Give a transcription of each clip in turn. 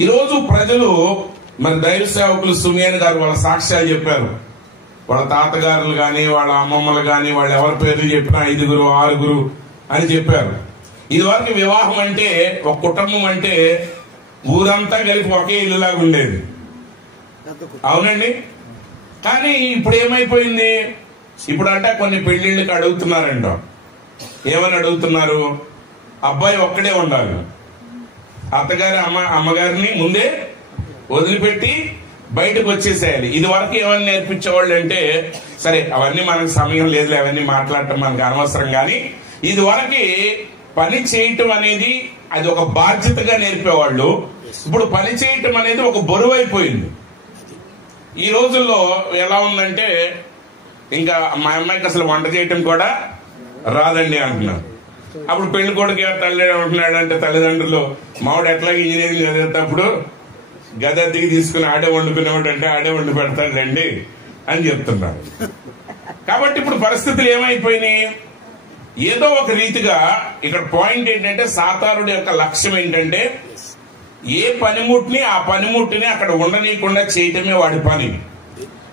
ఈరోజు ప్రజలు మరి దైవ సేవకులు సుమియన్ గారు వాళ్ళ సాక్ష్యాలు చెప్పారు. వాళ్ళ తాతగారులు గాని వాళ్ళ అమ్మమ్మలు గాని వాళ్ళు ఎవరి పేర్లు చెప్పినా 5 6 అని చెప్పారు. ఇదివరకు వివాహం అంటే ఒక కుటుంబం అంటే ఊరంతా కలిపి ఒకే ఇల్లులాగా ఉండేది, అవునండి. కానీ ఇప్పుడు ఏమైపోయింది, ఇప్పుడు అంటే కొన్ని పెళ్లిళ్ళకి అడుగుతున్నారంట. ఏమని అడుగుతున్నారు? అబ్బాయి ఒక్కడే ఉండాలి, అత్తగారి అమ్మగారిని ముందే వదిలిపెట్టి బయటకు వచ్చేసేయాలి. ఇది వరకు ఏమని నేర్పించేవాళ్ళు అంటే, సరే అవన్నీ మనకు సమయం లేదు, అవన్నీ మాట్లాడటం మనకు అనవసరం, కానీ ఇది వరకు పని చేయటం అనేది అది ఒక బాధ్యతగా నేర్పేవాళ్ళు. ఇప్పుడు పని చేయటం అనేది ఒక బరువు అయిపోయింది. ఈ రోజుల్లో ఎలా ఉందంటే, ఇంకా మా అమ్మాయికి అసలు వంట చేయటం కూడా రాదండి అంటున్నారు. అప్పుడు పెళ్లి కొడుకు తల్లి ఉంటున్నాడు అంటే తల్లిదండ్రులు, మావాడు ఎట్లాగే ఇంజనీరింగ్ చదివేటప్పుడు గదద్దికి తీసుకుని ఆడే వండుకునేవాడు అంటే ఆడే వండి పెడతాడండి అని చెప్తున్నారు. కాబట్టి ఇప్పుడు పరిస్థితులు ఏమైపోయినాయి, ఏదో ఒక రీతిగా ఇక్కడ పాయింట్ ఏంటంటే, సాతానుడి యొక్క లక్ష్యం ఏంటంటే ఏ పనిముట్ని ఆ పనిముట్టిని అక్కడ ఉండనీయకుండా చేయటమే వాడి పని.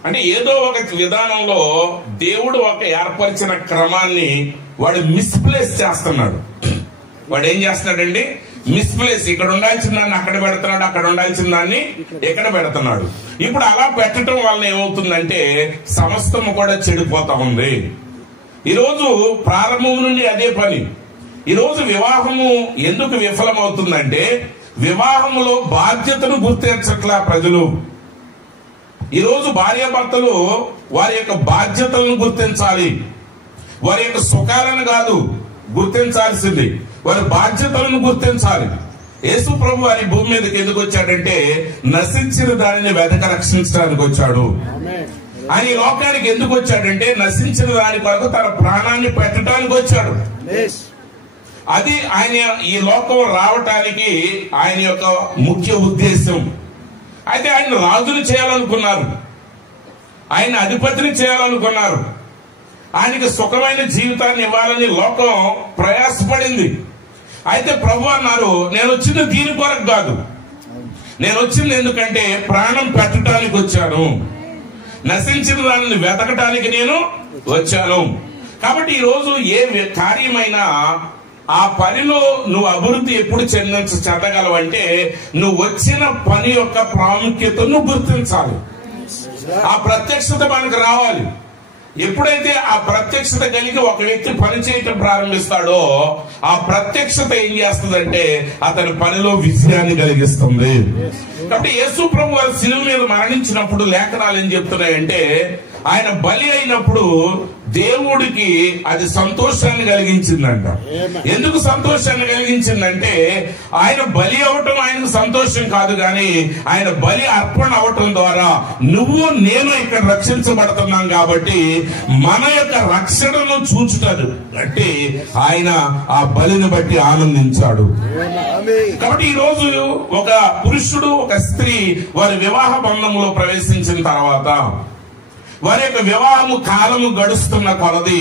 అంటే ఏదో ఒక విధానంలో దేవుడు ఒక ఏర్పరిచిన క్రమాన్ని వాడు మిస్ప్లేస్ చేస్తున్నాడు. వాడు ఏం చేస్తున్నాడండి? మిస్ప్లేస్. ఇక్కడ ఉండాల్సిన దాన్ని అక్కడ పెడుతున్నాడు, అక్కడ ఉండాల్సిన దాన్ని ఎక్కడ పెడుతున్నాడు. ఇప్పుడు అలా పెట్టడం వలన ఏమవుతుందంటే సమస్తము కూడా చెడిపోతా ఉంది. ఈరోజు ప్రారంభం నుండి అదే పని. ఈరోజు వివాహము ఎందుకు విఫలమవుతుందంటే, వివాహములో బాధ్యతను గుర్తించట్లా ప్రజలు. ఈరోజు భార్యాభర్తలు వారి యొక్క బాధ్యతలను గుర్తించాలి, వారి యొక్క సుఖాలను కాదు గుర్తించాల్సింది, వారి బాధ్యతలను గుర్తించాలి. యేసు ప్రభు వారి భూమి మీదకి ఎందుకు వచ్చాడంటే, నశించిన దానిని వెదక రక్షించడానికి వచ్చాడు. ఆయన ఈ లోకానికి ఎందుకు వచ్చాడంటే, నశించిన దాని కొరకు తన ప్రాణాన్ని పెట్టడానికి వచ్చాడు. అది ఆయన ఈ లోకం రావటానికి ఆయన యొక్క ముఖ్య ఉద్దేశం. అయితే ఆయన రాజుని చేయాలనుకున్నారు, ఆయన అధిపతిని చేయాలనుకున్నారు, ఆయనకి సుఖమైన జీవితాన్ని ఇవ్వాలని లోకం ప్రయాసపడింది. అయితే ప్రభు అన్నారు, నేను వచ్చింది దీని కొరకు కాదు, నేను వచ్చింది ఎందుకంటే ప్రాణం పెట్టడానికి వచ్చాను, నశించిన దానిని వెతకటానికి నేను వచ్చాను. కాబట్టి ఈ రోజు ఏ కార్యమైనా ఆ పనిలో నువ్వు అభివృద్ధి ఎప్పుడు చెందగలవంటే, నువ్వు వచ్చిన పని యొక్క ప్రాముఖ్యతను గుర్తించాలి. ఆ ప్రత్యక్షత మనకు రావాలి. ఎప్పుడైతే ఆ ప్రత్యక్షత కలిగి ఒక వ్యక్తి పని చేయటం ప్రారంభిస్తాడో, ఆ ప్రత్యక్షత ఏం చేస్తుందంటే అతని పనిలో విజయాన్ని కలిగిస్తుంది. కాబట్టి యేసు ప్రభు వారు శిలువ మీద మరణించినప్పుడు లేఖనాలు ఏం చెప్తున్నాయంటే, ఆయన బలి అయినప్పుడు దేవుడికి అది సంతోషాన్ని కలిగించిందంట. ఎందుకు సంతోషాన్ని కలిగించిందంటే, ఆయన బలి అవటం ఆయనకు సంతోషం కాదు, కానీ ఆయన బలి అర్పణ అవటం ద్వారా నువ్వు నేను ఇక్కడ రక్షించబడుతున్నాం కాబట్టి మన యొక్క రక్షణను చూచుతాడు బట్టి ఆయన ఆ బలిని బట్టి ఆనందించాడు. కాబట్టి ఈ రోజు ఒక పురుషుడు ఒక స్త్రీ వారి వివాహ బంధంలో ప్రవేశించిన తర్వాత, వారి యొక్క వివాహము కాలము గడుస్తున్న కొలది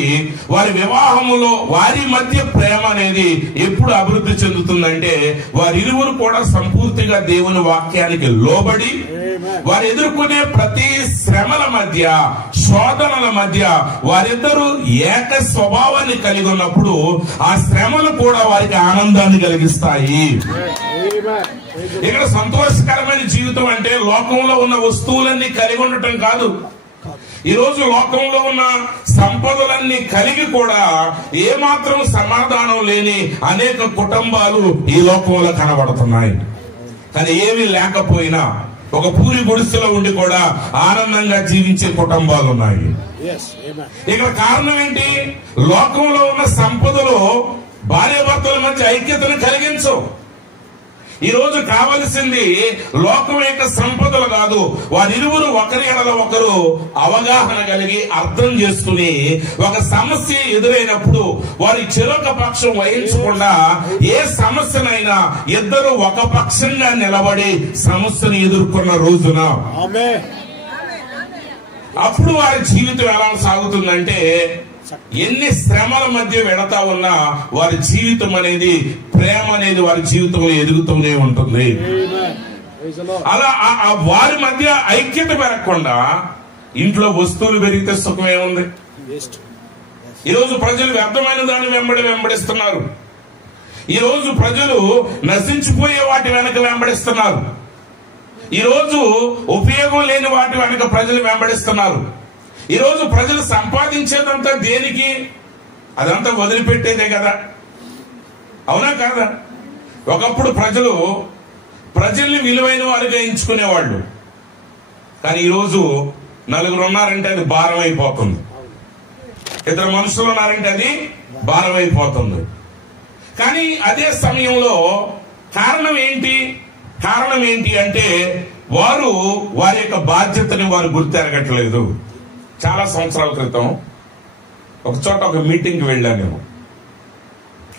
వారి వివాహములో వారి మధ్య ప్రేమ అనేది ఎప్పుడు అభివృద్ధి చెందుతుందంటే, వారిరువురు కూడా సంపూర్తిగా దేవుని వాక్యానికి లోబడి వారు ఎదుర్కొనే ప్రతి శ్రమల మధ్య శోధనల మధ్య వారిద్దరూ ఏక స్వభావాన్ని కలిగి ఉన్నప్పుడు ఆ శ్రమలు కూడా వారికి ఆనందాన్ని కలిగిస్తాయి. ఇక్కడ సంతోషకరమైన జీవితం అంటే లోకంలో ఉన్న వస్తువులన్నీ కలిగి ఉండటం కాదు. ఈ రోజు లోకంలో ఉన్న సంపదలన్నీ కలిగి కూడా ఏమాత్రం సమాధానం లేని అనేక కుటుంబాలు ఈ లోకంలో కనబడుతున్నాయి. కానీ ఏమీ లేకపోయినా ఒక పూరి గుడిసెలో ఉండి కూడా ఆనందంగా జీవించే కుటుంబాలు ఉన్నాయి. ఇక్కడ కారణం ఏంటి? లోకంలో ఉన్న సంపదలు భార్యాభర్తల మధ్య ఐక్యతను కలిగించవు. ఈ రోజు కావలసింది లోకం యొక్క సంపదలు కాదు, వారిరువురు ఒకరి ఎడల ఒకరు అవగాహన కలిగి అర్థం చేసుకుని ఒక సమస్య ఎదురైనప్పుడు వారి చెరొక పక్షం వహించకుండా ఏ సమస్యనైనా ఇద్దరు ఒక పక్షంగా నిలబడి సమస్యను ఎదుర్కొన్న రోజున అప్పుడు వారి జీవితం ఎలా సాగుతుందంటే, ఎన్ని శ్రమల మధ్య వెళతా ఉన్నా వారి జీవితం అనేది ప్రేమ అనేది వారి జీవితంలో ఎదుగుతూనే ఉంటుంది. అలా వారి మధ్య ఐక్యత పెరగకుండా ఇంట్లో వస్తువులు పెరిగితే సుఖం ఏముంది? ఈరోజు ప్రజలు వ్యర్థమైన దాన్ని వెంబడిస్తున్నారు. ఈరోజు ప్రజలు నశించిపోయే వాటి వెనక వెంబడిస్తున్నారు. ఈరోజు ఉపయోగం లేని వాటి వెనక ప్రజలు వెంబడిస్తున్నారు. ఈరోజు ప్రజలు సంపాదించేదంతా దేనికి? అదంతా వదిలిపెట్టేదే కదా, అవునా కాదా? ఒకప్పుడు ప్రజల్ని విలువైన వారిగా ఎంచుకునేవాళ్ళు. కానీ ఈరోజు నలుగురు ఉన్నారంటే అది భారం అయిపోతుంది. ఇద్దరు మనుషులు ఉన్నారంటే అది భారం అయిపోతుంది. కానీ అదే సమయంలో కారణం ఏంటి అంటే వారి యొక్క బాధ్యతని వారు గుర్తెరగట్లేదు. చాలా సంవత్సరాల క్రితం ఒక చోట ఒక మీటింగ్కి వెళ్ళాను నేను.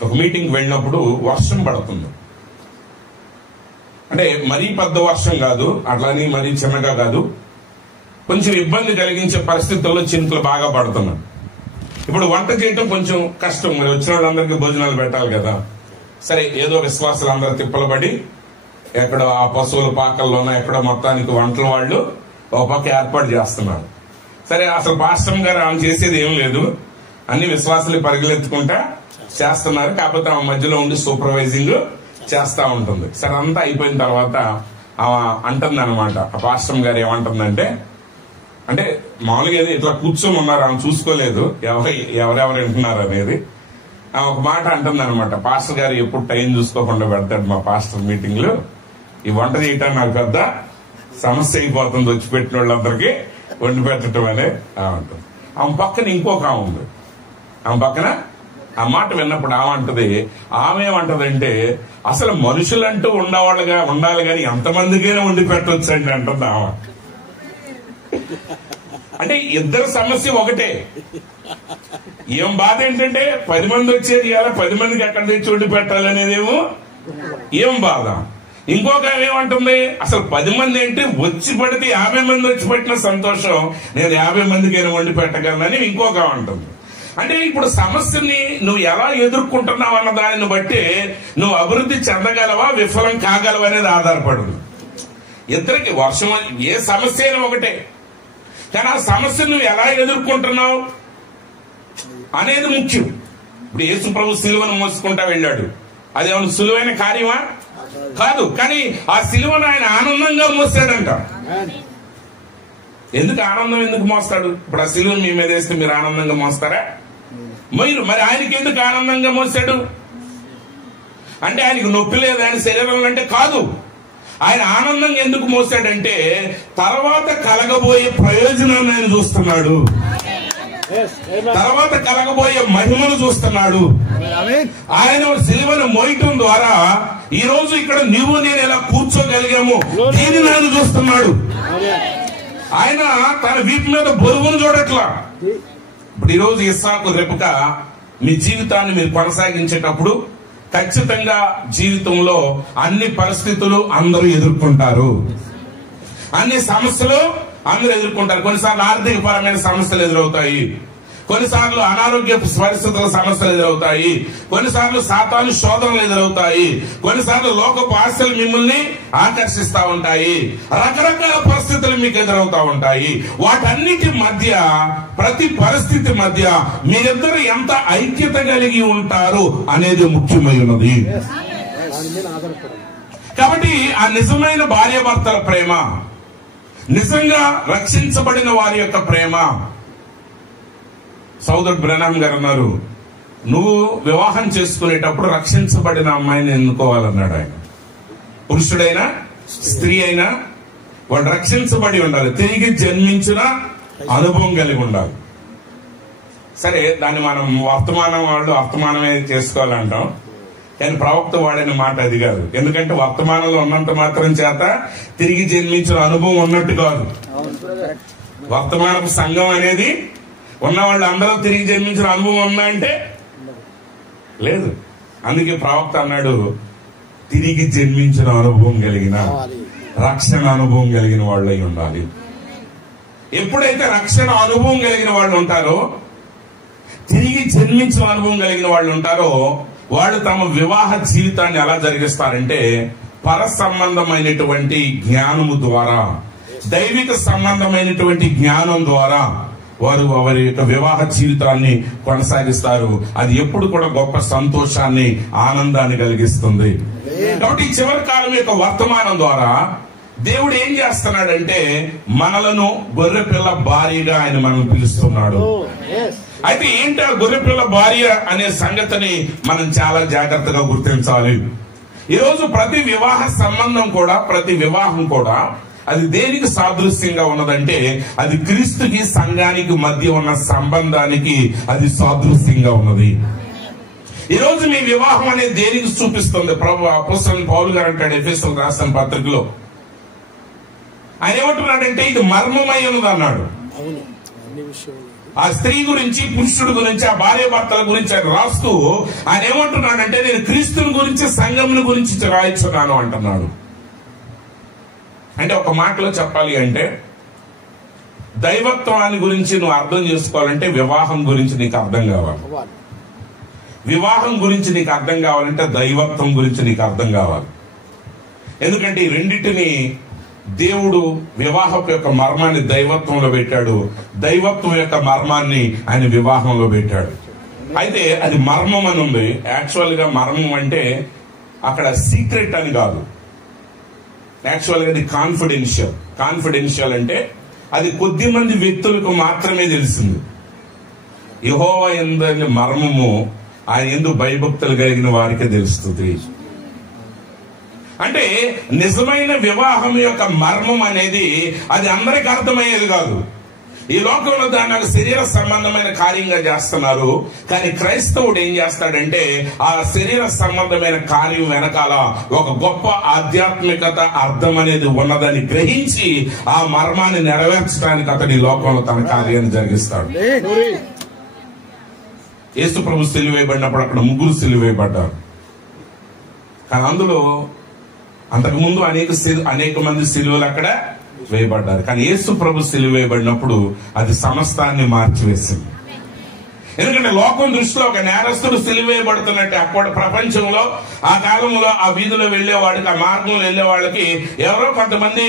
ఒక మీటింగ్కి వెళ్ళినప్పుడు వర్షం పడుతుంది. అంటే మరీ పెద్ద వర్షం కాదు, అట్లాని మరీ చిన్నగా కాదు, కొంచెం ఇబ్బంది కలిగించే పరిస్థితుల్లో చినుకులు బాగా పడుతున్నాయి. ఇప్పుడు వంట చేయటం కొంచెం కష్టం, మరి వచ్చిన వాళ్ళందరికీ భోజనాలు పెట్టాలి కదా. సరే, ఏదో విశ్వాసాలు అందరూ తిప్పలు పడి ఎక్కడో ఆ పశువుల పాకల్లోనో ఎక్కడో మొత్తానికి వంటలు వాళ్ళు ఒక పక్క ఏర్పాటు చేస్తున్నారు. సరే, అసలు పాస్టర్ గారు ఆమె చేసేది ఏం లేదు, అన్ని విశ్వాసాలు పరిగెత్తుకుంటా చేస్తున్నారు. కాకపోతే ఆమె మధ్యలో ఉండి సూపర్వైజింగ్ చేస్తా ఉంటుంది. సరే, అంతా అయిపోయిన తర్వాత ఆమె అంటుంది అనమాట, ఆ పాస్టర్ గారు ఏమంటుందంటే, అంటే మామూలుగా ఇట్లా కూర్చొని ఉన్నారు, ఆమె చూసుకోలేదు ఎవరెవరు వింటున్నారు అనేది. ఆమె ఒక మాట అంటుంది అనమాట, పాస్టర్ గారు ఎప్పుడు టైం చూసుకోకుండా పెడతాడు మా పాస్టర్ మీటింగ్లు, ఈ వంట చేయటం నాకు పెద్ద సమస్య అయిపోతుంది, వచ్చి పెట్టిన వాళ్ళందరికీ వండి పెట్టడం అనే అంటుంది. ఆమె పక్కన ఇంకొక ఆమె ఉంది. ఆమె పక్కన ఆ మాట విన్నప్పుడు ఆమె ఏమంటదంటే, అసలు మనుషులంటూ ఉండాలి కానీ ఎంతమందికైనా వండి పెట్టవచ్చు అండి అంటుంది ఆమె. అంటే ఇద్దరు సమస్య ఒకటే. ఏం బాధ ఏంటంటే 10 మంది వచ్చేది ఇలా 10 మందికి ఎక్కడ తెచ్చి వండి పెట్టాలనేదేమో ఏం బాధ. ఇంకొక ఏమంటుంది, అసలు 10 మంది ఏంటి, వచ్చి పడితే 50 మంది వచ్చి పెట్టిన సంతోషం, నేను 50 మందికైనా వండి పెట్టగలనని ఇంకొక ఉంటుంది. అంటే ఇప్పుడు సమస్యని నువ్వు ఎలా ఎదుర్కొంటున్నావు అన్న దానిని బట్టి నువ్వు అభివృద్ధి చెందగలవా విఫలం కాగలవా అనేది ఆధారపడదు. ఇద్దరికి వర్షం ఏ సమస్య అయినా ఒకటే, కానీ ఆ సమస్యను నువ్వు ఎలా ఎదుర్కొంటున్నావు అనేది ముఖ్యం. ఇప్పుడు యేసు ప్రభు సిలువను మోసుకుంటా వెళ్ళాడు, అదేమన్నా సులువైన కార్యమా? కాదు. కానీ ఆ సిలువను ఆయన ఆనందంగా మోసాడంట. ఎందుకు ఆనందం ఎందుకు మోస్తాడు? ఇప్పుడు ఆ సిలువను మీ మీద వేస్తే మీరు ఆనందంగా మోస్తారా? మరి ఆయనకి ఎందుకు ఆనందంగా మోసాడు అంటే ఆయనకు నొప్పి లేదు ఆయన శరీరంలో అంటే కాదు. ఆయన ఆనందంగా ఎందుకు మోసాడంటే తర్వాత కలగబోయే ప్రయోజనాన్ని ఆయన చూస్తున్నాడు, తర్వాత కలగబోయే మహిమను చూస్తున్నాడు. ఆయన సిలువను మోయటం ద్వారా ఈ రోజు ఇక్కడ నువ్వు నేను ఎలా కూర్చోగలిగాము దీన్ని ఆయన చూస్తున్నాడు. ఆయన తన వీటి మీద బరువును చూడట్లా. ఇప్పుడు ఈరోజు ఇస్సాకు రెపుక మీ జీవితాన్ని మీరు కొనసాగించేటప్పుడు ఖచ్చితంగా జీవితంలో అన్ని పరిస్థితులు అందరూ ఎదుర్కొంటారు, అన్ని సమస్యలు అందరూ ఎదుర్కొంటారు. కొన్నిసార్లు ఆర్థిక పరమైన సమస్యలు ఎదురవుతాయి, కొన్నిసార్లు అనారోగ్య పరిస్థితుల సమస్యలు ఎదురవుతాయి, కొన్నిసార్లు సాతాను శోధనలు ఎదురవుతాయి, కొన్నిసార్లు లోకపు ఆశలు మిమ్మల్ని ఆకర్షిస్తా ఉంటాయి, రకరకాల పరిస్థితులు మీకు ఎదురవుతా ఉంటాయి. వాటన్నిటి మధ్య ప్రతి పరిస్థితి మధ్య మీరిద్దరు ఎంత ఐక్యత కలిగి ఉంటారు అనేది ముఖ్యమై ఉన్నది. కాబట్టి ఆ నిజమైన భార్యాభర్తల ప్రేమ, నిజంగా రక్షించబడిన వారి యొక్క ప్రేమ. సోదరుడు బ్రహ్నాం గారు అన్నారు, నువ్వు వివాహం చేసుకునేటప్పుడు రక్షించబడిన అమ్మాయిని ఎన్నుకోవాలన్నాడు ఆయన. పురుషుడైనా స్త్రీ అయినా వాళ్ళు రక్షించబడి ఉండాలి, తిరిగి జన్మించిన అనుభవం కలిగి ఉండాలి. సరే, దాన్ని మనం వర్తమానమే చేసుకోవాలంటాం, కానీ ప్రవక్త వాడిన మాట అది కాదు. ఎందుకంటే వర్తమానంలో ఉన్నంత మాత్రం చేత తిరిగి జన్మించిన అనుభవం ఉన్నట్టు కాదు. వర్తమానపు సంఘం అనేది ఉన్నవాళ్ళు అందరూ తిరిగి జన్మించిన అనుభవం ఉందా అంటే లేదు. అందుకే ప్రవక్త అన్నాడు, తిరిగి జన్మించిన అనుభవం కలిగిన, రక్షణ అనుభవం కలిగిన వాళ్ళు అయి ఉండాలి. ఎప్పుడైతే రక్షణ అనుభవం కలిగిన వాళ్ళు ఉంటారో, తిరిగి జన్మించిన అనుభవం కలిగిన వాళ్ళు ఉంటారో, వాళ్ళు తమ వివాహ జీవితాన్ని ఎలా జరిగిస్తారంటే పర సంబంధమైనటువంటి జ్ఞానము ద్వారా, దైవిక సంబంధమైనటువంటి జ్ఞానం ద్వారా వారు వారి యొక్క వివాహ జీవితాన్ని కొనసాగిస్తారు. అది ఎప్పుడు కూడా గొప్ప సంతోషాన్ని, ఆనందాన్ని కలిగిస్తుంది. కాబట్టి చివరి కాలం యొక్క వర్తమానం ద్వారా దేవుడు ఏం చేస్తున్నాడంటే మనలను గొర్రెపిల్ల భార్యగా ఆయన మనం పిలుస్తున్నాడు. అయితే ఏంటి ఆ గొర్రెపిల్ల భార్య అనే సంగతిని మనం చాలా జాగ్రత్తగా గుర్తించాలి. ఈరోజు ప్రతి వివాహ సంబంధం కూడా, ప్రతి వివాహం కూడా అది దేనికి సాదృశ్యంగా ఉన్నదంటే అది క్రీస్తుకి సంఘానికి మధ్య ఉన్న సంబంధానికి అది సాదృశ్యంగా ఉన్నది. ఈరోజు మీ వివాహం అనేది దేనికి చూపిస్తుంది? ప్రభు అపోస్తలుడైన పౌలు గారు అంటాడు ఎఫెసీయులకు రాసిన పత్రికలో, ఆయన ఏమంటున్నాడంటే ఇది మర్మమై ఉన్నది అన్నాడు. ఆ స్త్రీ గురించి, పురుషుడు గురించి, ఆ భార్య భర్తల గురించి ఆయన రాస్తూ ఆయన ఏమంటున్నాడంటే నేను క్రీస్తుని గురించి, సంఘముని గురించి రాయించున్నాను అంటున్నాడు. అంటే ఒక మాటలో చెప్పాలి అంటే దైవత్వాన్ని గురించి నువ్వు అర్థం చేసుకోవాలంటే వివాహం గురించి నీకు అర్థం కావాలి. వివాహం గురించి నీకు అర్థం కావాలంటే దైవత్వం గురించి నీకు అర్థం కావాలి. ఎందుకంటే ఈ రెండింటిని దేవుడు వివాహపు యొక్క మర్మాన్ని దైవత్వంలో పెట్టాడు, దైవత్వం యొక్క మర్మాన్ని ఆయన వివాహంలో పెట్టాడు. అయితే అది మర్మం అని ఉంది. యాక్చువల్ గా మర్మం అంటే అక్కడ సీక్రెట్ అని కాదు, యాక్చువల్ గా అది కాన్ఫిడెన్షియల్. కాన్ఫిడెన్షియల్ అంటే అది కొద్ది మంది వ్యక్తులకు మాత్రమే తెలిసింది. యెహోవా యందు మర్మము ఆయన యందు భయభక్తులు కలిగిన వారికే తెలుస్తుంది. అంటే నిజమైన వివాహం యొక్క మర్మం అనేది అది అందరికి అర్థమయ్యేది కాదు. ఈ లోకంలో దాన్ని ఒక శరీర సంబంధమైన కార్యంగా చేస్తున్నారు. కానీ క్రైస్తవుడు ఏం చేస్తాడంటే ఆ శరీర సంబంధమైన కార్యం వెనకాల ఒక గొప్ప ఆధ్యాత్మికత, అర్థం అనేది ఉన్నదని గ్రహించి ఆ మర్మాన్ని నెరవేర్చడానికి అతడు ఈ లోకంలో తన కార్యాన్ని జరిగిస్తాడు. యేసు ప్రభు సిలువేయబడినప్పుడు అక్కడ ముగ్గురు సిలువేయబడ్డారు. కానీ అందులో అంతకుముందు అనేక మంది సిలువలు అక్కడ వేయబడ్డారు. కానీ యేసు ప్రభు సిలువ వేయబడినప్పుడు అది సమస్తాన్ని మార్చివేసింది. ఎందుకంటే లోకం దృష్టిలో ఒక నేరస్తుడు సిలువ వేయబడుతున్నట్టే అప్పుడు ప్రపంచంలో ఆ కాలంలో ఆ వీధిలో వెళ్లేవాడికి, ఆ మార్గంలో వెళ్లే వాళ్ళకి ఎవరో కొంతమంది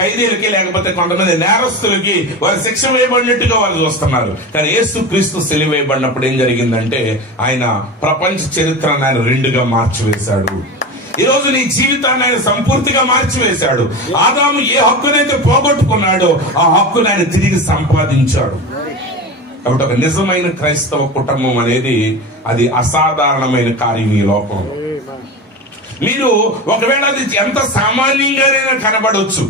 ఖైదీలకి లేకపోతే కొంతమంది నేరస్తులకి వారి శిక్ష వేయబడినట్టుగా వాళ్ళు చూస్తున్నారు. కానీ యేసు క్రీస్తు సిలువ వేయబడినప్పుడు ఏం జరిగిందంటే ఆయన ప్రపంచ చరిత్రను ఆయన రెండుగా మార్చివేశాడు. ఈ రోజు నీ జీవితాన్ని ఆయన సంపూర్తిగా మార్చివేశాడు. ఆదాము ఏ హక్కునైతే పోగొట్టుకున్నాడో ఆ హక్కును ఆయన తిరిగి సంపాదించాడు. కాబట్టి ఒక నిజమైన క్రైస్తవ కుటుంబం అనేది అది అసాధారణమైన కార్యం ఈ లోకంలో. మీరు ఒకవేళ అది ఎంత సామాన్యంగానైనా కనబడవచ్చు,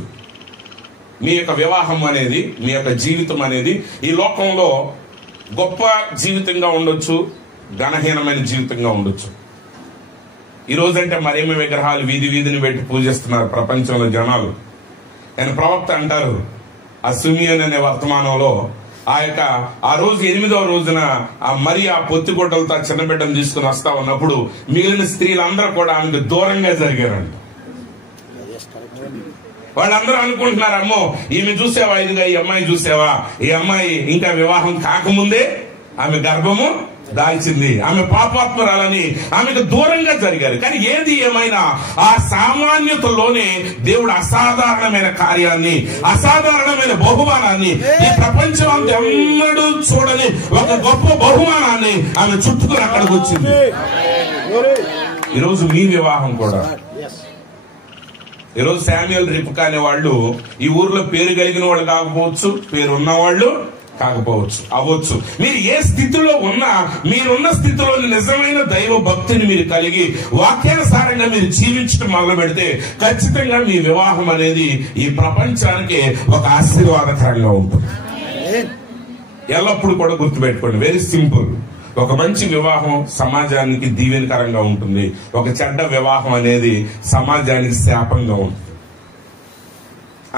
మీ యొక్క వివాహం అనేది, మీ యొక్క జీవితం అనేది ఈ లోకంలో గొప్ప జీవితంగా ఉండొచ్చు, ఘనహీనమైన జీవితంగా ఉండొచ్చు. ఈ రోజంటే మరేమి విగ్రహాలు వీధి వీధిని పెట్టి పూజిస్తున్నారు ప్రపంచంలో జనాలు. ఆయన ప్రవక్త అంటారు ఆ సిమియోను అనే వర్తమానంలో ఆ రోజు 8వ రోజున ఆ పొత్తిగుడ్డలతో ఆ చిన్న బిడ్డను తీసుకుని వస్తా ఉన్నప్పుడు మిగిలిన స్త్రీలందరూ కూడా ఆమెకు దూరంగా జరిగారంట. వాళ్ళందరూ అనుకుంటున్నారు, అమ్మో ఈమె చూసావా, ఇదిగా ఈ అమ్మాయి చూసావా, ఈ అమ్మాయి ఇంకా వివాహం కాకముందే ఆమె గర్భము దాల్చింది, ఆమె పాపాత్మురాలని ఆమెకు దూరంగా జరిగారు. కానీ ఏది ఏమైనా ఆ సామాన్యతలోనే దేవుడు అసాధారణమైన కార్యాన్ని, అసాధారణమైన బహుమానాన్ని, ఈ ప్రపంచం అంతా ఎన్నడూ చూడని ఒక గొప్ప బహుమానాన్ని ఆమె చుట్టుకుని అక్కడికి వచ్చింది. ఈరోజు మీ వివాహం కూడా, ఈరోజు శామ్యూయల్ రిబ్కా అనే వాళ్ళు ఈ ఊర్లో పేరు కలిగిన వాళ్ళు కాకపోవచ్చు, పేరు ఉన్నవాళ్ళు కాకపోవచ్చు, అవ్వచ్చు. మీరు ఏ స్థితిలో ఉన్నా మీరున్న స్థితిలో నిజమైన దైవ భక్తిని మీరు కలిగి వాక్యానుసారంగా మీరు జీవించడం మొదలు పెడితే ఖచ్చితంగా మీ వివాహం అనేది ఈ ప్రపంచానికి ఒక ఆశీర్వాదకరంగా ఉంటుంది. ఎల్లప్పుడూ కూడా గుర్తుపెట్టుకోండి, వెరీ సింపుల్. ఒక మంచి వివాహం సమాజానికి దీవెనకరంగా ఉంటుంది, ఒక చెడ్డ వివాహం అనేది సమాజానికి శాపంగా ఉంటుంది.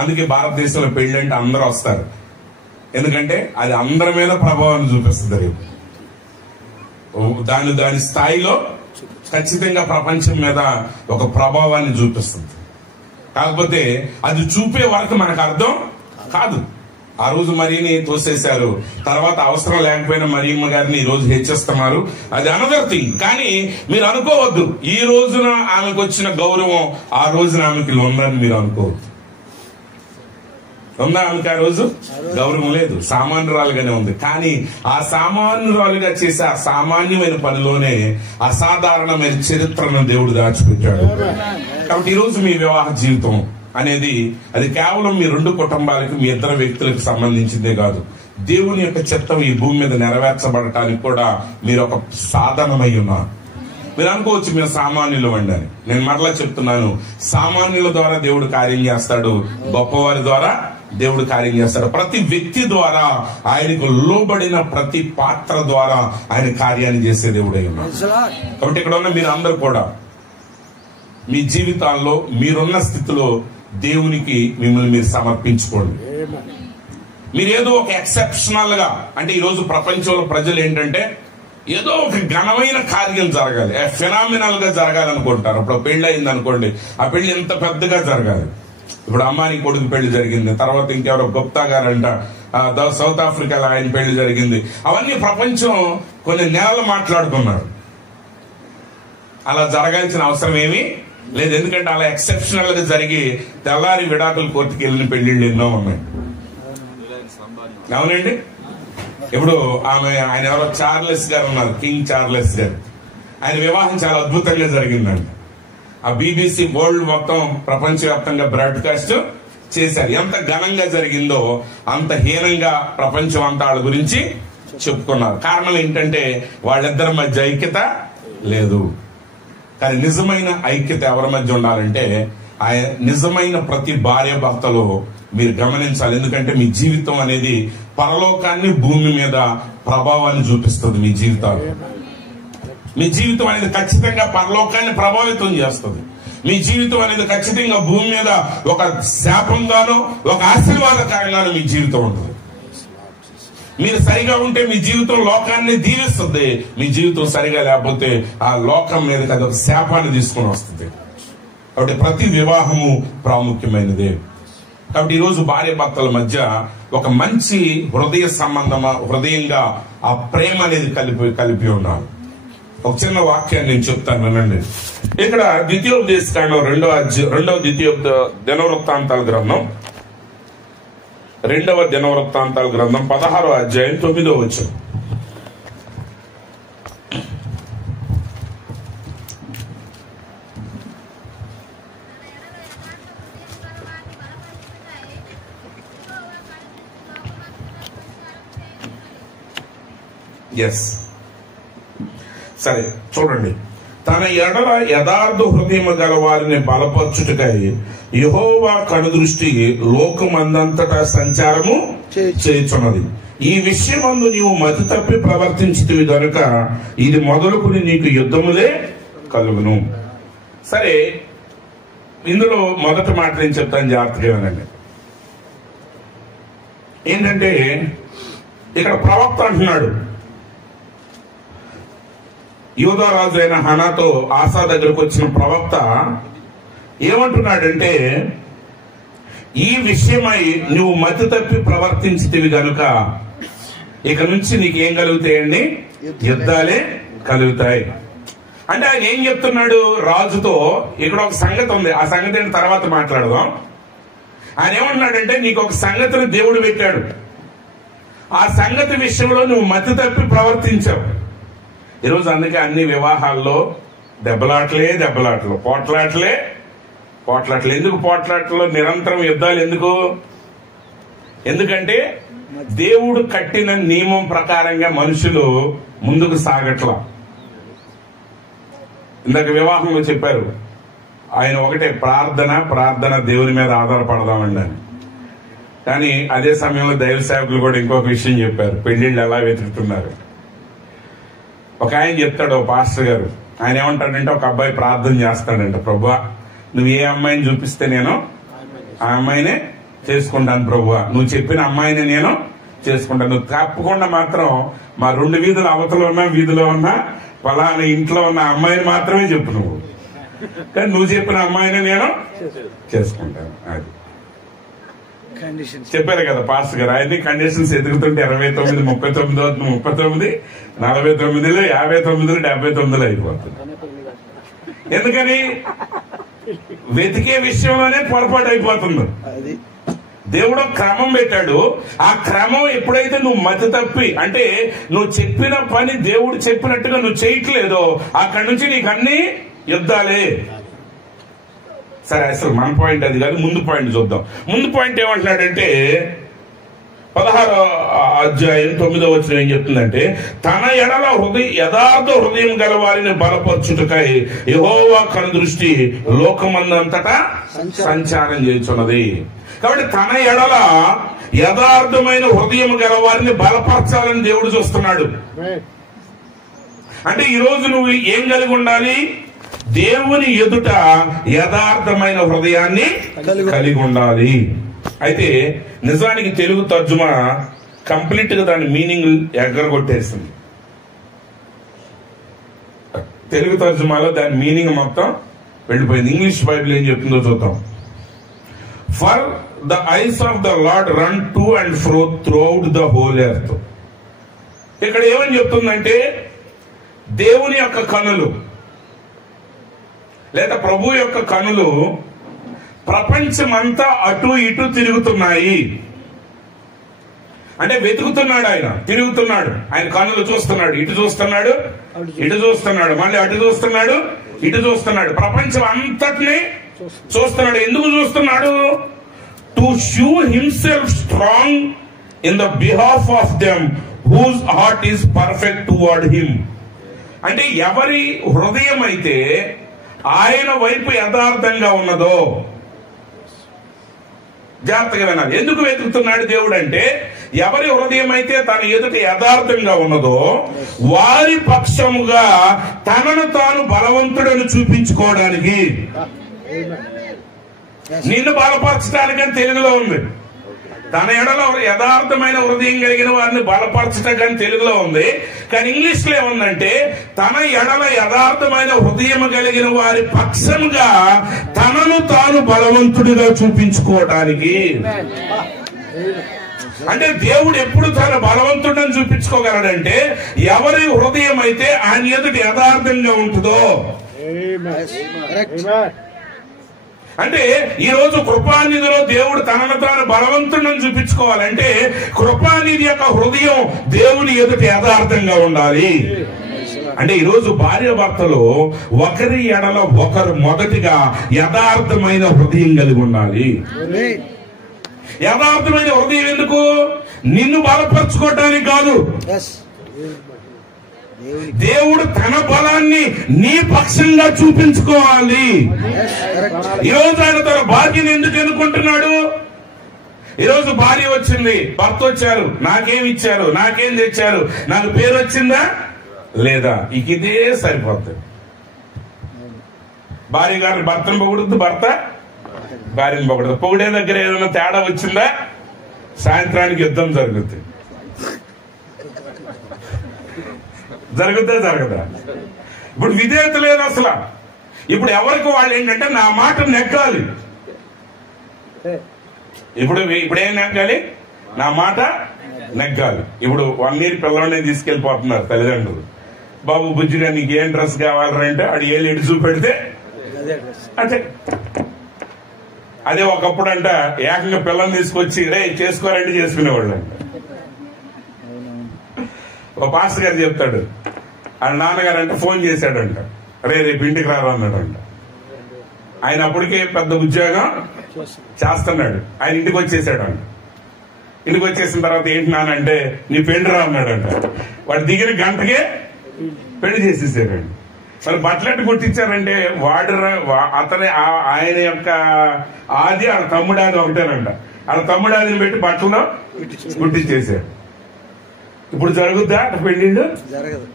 అందుకే భారతదేశంలో పెళ్లి అందరూ వస్తారు, ఎందుకంటే అది అందరి మీద ప్రభావాన్ని చూపిస్తుంది. దాని స్థాయిలో ఖచ్చితంగా ప్రపంచం మీద ఒక ప్రభావాన్ని చూపిస్తుంది. కాకపోతే అది చూపే వరకు మనకు అర్థం కాదు. ఆ రోజు మరియని తోసేశారు, తర్వాత అవసరం లేకపోయినా మరియమ్మ గారిని ఈ రోజు హెచ్చిస్తున్నారు. అది అనదర్ థింగ్. కానీ మీరు అనుకోవద్దు ఈ రోజున ఆమెకు వచ్చిన గౌరవం ఆ రోజున ఆమెకి ఉందని మీరు అనుకోవద్దు. ఉందా ఆమెకి ఆ రోజు గౌరవం? లేదు, సామాన్యురాలుగానే ఉంది. కానీ ఆ సామాన్యురాలుగా చేసే ఆ సామాన్యమైన పనిలోనే అసాధారణమైన చరిత్రను దేవుడు దాచిపెట్టాడు. కాబట్టి ఈ రోజు మీ వివాహ జీవితం అనేది అది కేవలం మీ 2 కుటుంబాలకు, మీ 2 వ్యక్తులకు సంబంధించిందే కాదు. దేవుని యొక్క చిత్తం ఈ భూమి మీద నెరవేర్చబడటానికి కూడా మీరు ఒక సాధనమై ఉన్నారు. మీరు అనుకోవచ్చు మీరు సామాన్యులు అండి అని. నేను మరలా చెప్తున్నాను, సామాన్యుల ద్వారా దేవుడు కార్యం చేస్తాడు, గొప్పవారి ద్వారా దేవుడు కార్యం చేస్తాడు. ప్రతి వ్యక్తి ద్వారా, ఆయనకు లోబడిన ప్రతి పాత్ర ద్వారా ఆయన కార్యాన్ని చేసే దేవుడై ఉన్నాడు. కాబట్టి ఇక్కడ ఉన్న మీరు అందరూ కూడా మీ జీవితాల్లో మీరున్న స్థితిలో దేవునికి మిమ్మల్ని మీరు సమర్పించుకోండి. మీరేదో ఒక ఎక్సెప్షనల్ గా, అంటే ఈరోజు ప్రపంచంలో ప్రజలు ఏంటంటే ఏదో ఒక ఘనమైన కార్యం జరగాలి, ఫినామినల్ గా జరగాలనుకుంటారు. ఇప్పుడు పెళ్లి అయింది అనుకోండి, ఆ పెళ్లి ఎంత పెద్దగా జరగాలి. ఇప్పుడు అంబానీ కొడుకు పెళ్లి జరిగింది, తర్వాత ఇంకెవరో గుప్తా గారంట సౌత్ ఆఫ్రికాలో ఆయన పెళ్లి జరిగింది. అవన్నీ ప్రపంచం కొన్ని నెలలు మాట్లాడుకున్నారు. అలా జరగాల్సిన అవసరం ఏమీ లేదు. ఎందుకంటే అలా ఎక్సెప్షనల్ గా జరిగి తెల్లారి విడాకుల కోర్టుకి వెళ్ళిన పెళ్లిళ్ళు ఎన్నో ఉన్నాయి. అవునండి. ఇప్పుడు ఆయన ఎవరో చార్లెస్ గారు ఉన్నారు, కింగ్ చార్లెస్ గారు. ఆయన వివాహం చాలా అద్భుతంగా జరిగిందండి. ఆ BBC వరల్డ్ మొత్తం ప్రపంచవ్యాప్తంగా బ్రాడ్కాస్ట్ చేశారు. ఎంత ఘనంగా జరిగిందో అంత హీనంగా ప్రపంచం అంతా వాళ్ళ గురించి చెప్పుకున్నారు. కారణం ఏంటంటే వాళ్ళిద్దరి మధ్య ఐక్యత లేదు. కానీ నిజమైన ఐక్యత ఎవరి మధ్య ఉండాలంటే నిజమైన ప్రతి భార్య భర్తలో మీరు గమనించాలి. ఎందుకంటే మీ జీవితం అనేది పరలోకాన్ని భూమి మీద ప్రభావాన్ని చూపిస్తుంది. మీ జీవితం అనేది ఖచ్చితంగా పరలోకాన్ని ప్రభావితం చేస్తుంది. మీ జీవితం అనేది ఖచ్చితంగా భూమి మీద ఒక శాపంగానో ఒక ఆశీర్వాదకరంగానో మీ జీవితం ఉంటుంది. మీరు సరిగా ఉంటే మీ జీవితం లోకాన్ని దీవిస్తుంది. మీ జీవితం సరిగా లేకపోతే ఆ లోకం మీదకి అది ఒక శాపాన్ని తీసుకుని వస్తుంది. కాబట్టి ప్రతి వివాహము ప్రాముఖ్యమైనదే. కాబట్టి ఈరోజు భార్య భర్తల మధ్య ఒక మంచి హృదయ హృదయంగా ఆ ప్రేమ అనేది కలిపి ఉన్నారు. ఒక చిన్న వాక్యాన్ని నేను చెప్తాను వినండి. ఇక్కడ ద్వితీయోపదేశకాండం 2వ దినవృత్తాంతాల గ్రంథం 16వ అధ్యాయం 9వ వచనం. ఎస్, సరే చూడండి. తన ఎడల యథార్థ హృదయము గల వారిని బలపరచుటకై యెహోవా కనుదృష్టి లోకమందంతటా సంచారము చేయుచున్నది. ఈ విషయమందు నీవు మతి తప్పి ప్రవర్తించితివి గనుక ఇది మొదలుకుని నీకు యుద్ధములే కలుగును. సరే, ఇందులో మొదటి మాట నేను చెప్తాను, జాగ్రత్తగా వినండి. ఏంటంటే ఇక్కడ ప్రవక్త అంటున్నాడు, యూదారాజు అయిన హనాతో ఆసా దగ్గరకు వచ్చిన ప్రవక్త ఏమంటున్నాడంటే, ఈ విషయమై నువ్వు మతి తప్పి ప్రవర్తించితివి గనుక ఇక నుంచి నీకేం కలుగుతాయండి? యుద్ధాలే కలుగుతాయి. అంటే ఆయన ఏం చెప్తున్నాడు రాజుతో? ఇక్కడ ఒక సంగతి ఉంది, ఆ సంగతి తర్వాత మాట్లాడదాం. ఆయన ఏమంటున్నాడంటే, నీకు ఒక సంగతిని దేవుడు పెట్టాడు, ఆ సంగతి విషయంలో నువ్వు మతి తప్పి ప్రవర్తించావు. ఈరోజు అందుకే అన్ని వివాహాల్లో దెబ్బలాట్లు, పోట్లాట్లే. ఎందుకు పోట్లాట్లో నిరంతరం యుద్ధాలు ఎందుకు? ఎందుకంటే దేవుడు కట్టిన నియమం ప్రకారంగా మనుషులు ముందుకు సాగట్లా. ఇందాక వివాహంలో చెప్పారు ఆయన ఒకటే, ప్రార్థన దేవుని మీద ఆధారపడదామండి అని. కానీ అదే సమయంలో దైవ సేవకులు కూడా ఇంకొక విషయం చెప్పారు, పెళ్లిళ్ళు ఎలా వెతుకుతున్నారు. ఒక ఆయన చెప్తాడు, ఓ పాస్టర్ గారు, ఆయన ఏమంటాడంటే, ఒక అబ్బాయి ప్రార్థన చేస్తాడంట, ప్రభువా నువ్వు ఏ అమ్మాయిని చూపిస్తే నేను ఆ అమ్మాయినే చేసుకుంటాను ప్రభువా, నువ్వు చెప్పిన అమ్మాయిని నేను చేసుకుంటాను, నువ్వు తప్పకుండా మాత్రం మా 2 వీధుల అవతల ఉన్నా వీధిలో ఉన్నా పలానా ఇంట్లో ఉన్న అమ్మాయిని మాత్రమే చెప్పు నువ్వు, కానీ నువ్వు చెప్పిన అమ్మాయిని నేను చేసుకుంటాను. అది చెప్పారు కదా పాస్టర్ గారు, ఆయన్ని కండిషన్స్ ఎదుగుతుంటే 29, 39, 39, 49, 59, 79 అయిపోతుంది. ఎందుకని వెతికే విషయంలోనే పొరపాటు అయిపోతుంది. దేవుడు క్రమం పెట్టాడు. ఆ క్రమం ఎప్పుడైతే నువ్వు మతి తప్పి, అంటే నువ్వు చెప్పిన పని దేవుడు చెప్పినట్టుగా నువ్వు చేయట్లేదో, అక్కడి నుంచి నీకు అన్ని యుద్ధాలే. సరే, అసలు మన పాయింట్ అది కాదు, ముందు పాయింట్ చూద్దాం. ముందు పాయింట్ ఏమంటున్నాడంటే 16వ అధ్యాయం 9వ వచనం ఏం చెప్తుందంటే, తన ఎడల యథార్థ హృదయం గల వారిని బలపరచుటకై యెహోవా కనుదృష్టి లోకమందంతటా సంచారం చేస్తున్నది. కాబట్టి తన ఎడల యథార్థమైన హృదయం గల వారిని బలపరచాలని దేవుడు చూస్తున్నాడు. అంటే ఈ రోజు నువ్వు ఏం కలిగి ఉండాలి? దేవుని ఎదుట యథార్థమైన హృదయాన్ని కలిగి ఉండాలి. అయితే నిజానికి తెలుగు తర్జుమా కంప్లీట్ గా దాని మీనింగ్ ఎగ్గరగొట్టేసింది. తెలుగు తర్జుమాలో దాని మీనింగ్ మొత్తం వెళ్ళిపోయింది. ఇంగ్లీష్ బైబిల్ ఏం చెప్తుందో చూద్దాం. For the eyes of the lord run to and fro throughout the whole earth. ఇక్కడ ఏమని చెప్తుందంటే, దేవుని యొక్క కనులు లేదా ప్రభు యొక్క కనులు ప్రపంచమంతా అటు ఇటు తిరుగుతున్నాయి. అంటే వెతుకుతున్నాడు, ఆయన తిరుగుతున్నాడు, ఆయన కనులు చూస్తున్నాడు, ఇటు చూస్తున్నాడు, ఇటు చూస్తున్నాడు, మళ్ళీ అటు చూస్తున్నాడు, ఇటు చూస్తున్నాడు, ప్రపంచం అంతటినీ చూస్తున్నాడు. ఎందుకు చూస్తున్నాడు? To show himself strong in the behalf of them whose heart is perfect toward him. అంటే ఎవరి హృదయం అయితే ఆయన వైపు యథార్థంగా ఉన్నదో, జాగ్రత్తగా వినాలి. ఎందుకు వెతుకుతున్నాడు దేవుడు అంటే, ఎవరి హృదయం అయితే తన ఎదుట యథార్థంగా ఉన్నదో వారి పక్షముగా తనను తాను బలవంతుడని చూపించుకోవడానికి, నిన్ను బలపరచడానికని తెలుగులో ఉంది. తన ఎడలో యథార్థమైన హృదయం కలిగిన వారిని బలపరచటం తెలుగులో ఉంది. కానీ ఇంగ్లీష్ లో ఏముందంటే, తన ఎడల యథార్థమైన హృదయం కలిగిన వారి పక్షంగా తనను తాను బలవంతుడిగా చూపించుకోవడానికి. అంటే దేవుడు ఎప్పుడు తన బలవంతుడని చూపించుకోగలడంటే, ఎవరి హృదయం అయితే ఆయన ఎదుట యథార్థంగా ఉంటుందో. అంటే ఈ రోజు కృపానిధిలో దేవుడు తనను తాను బలవంతుడని చూపించుకోవాలంటే, కృపానిధి యొక్క హృదయం దేవుని ఎదుట యథార్థంగా ఉండాలి. అంటే ఈ రోజు భార్య భర్తలు ఒకరి ఎడల ఒకరు మొదటిగా యథార్థమైన హృదయం కలిగి ఉండాలి. యథార్థమైన హృదయం ఎందుకు? నిన్ను బలపరచుకోవటానికి కాదు. దేవుడు తన బలాన్ని నీ పక్షంగా చూపించుకోవాలి. ఈరోజు ఆయన తన భార్యను ఎందుకు ఎన్నుకుంటున్నాడు? ఈరోజు భార్య వచ్చింది, భర్త వచ్చారు, నాకేం ఇచ్చారు, నాకేం తెచ్చారు, నాకు పేరు వచ్చిందా లేదా, ఇదే సరిపోతుంది. భార్య గారిని భర్తను పొగుడుద్దు, భర్త భార్యను పొగడదు. పొగిడే దగ్గర ఏదైనా తేడా వచ్చిందా సాయంత్రానికి యుద్ధం జరుగుతుంది. జరుగుతా జరగదా? ఇప్పుడు విధేయత లేదు అసలు. ఇప్పుడు ఎవరికి వాళ్ళు ఏంటంటే, నా మాట నెగ్గాలి. ఇప్పుడు ఏం నెగ్గాలి? నా మాట నెగ్గాలి. ఇప్పుడు 1 year పిల్లల్ని తీసుకెళ్లిపోతున్నారు తల్లిదండ్రులు. బాబు బుజ్జిగా నీకు ఏం డ్రెస్ కావాలంటే ఆడు ఏ ఎడు చూపెడితే అంటే, అదే ఒకప్పుడు అంట ఏకంగా పిల్లల్ని తీసుకొచ్చి రే చేసుకోరంటే చేసుకునేవాళ్ళు అంట. ఒక పాస్టర్ గారు చెప్తాడు, ఆయన నాన్నగారు అంటే ఫోన్ చేశాడంట, రేపు ఇంటికి రారా అన్నాడంట. ఆయన అప్పటికే పెద్ద ఉద్యోగం చేస్తున్నాడు. ఆయన ఇంటికి వచ్చేసాడంట. ఇంటికి వచ్చేసిన తర్వాత ఏంటి నానంటే, నీ పెళ్లి రా అన్నాడంట. వాడు దిగిన గంటకే పెళ్లి చేసేసాడండి. మరి బట్టలెట్టు కుట్టించారంటే, అతని ఆయన యొక్క ఆది వాళ్ళ తమ్ముడాది ఒకటేనంట. వాళ్ళ తమ్ముడాదిని పెట్టి బట్టలు కుట్టించేశాడు. ఇప్పుడు జరుగుద్దా పెళ్లిళ్ళు? జరగదు.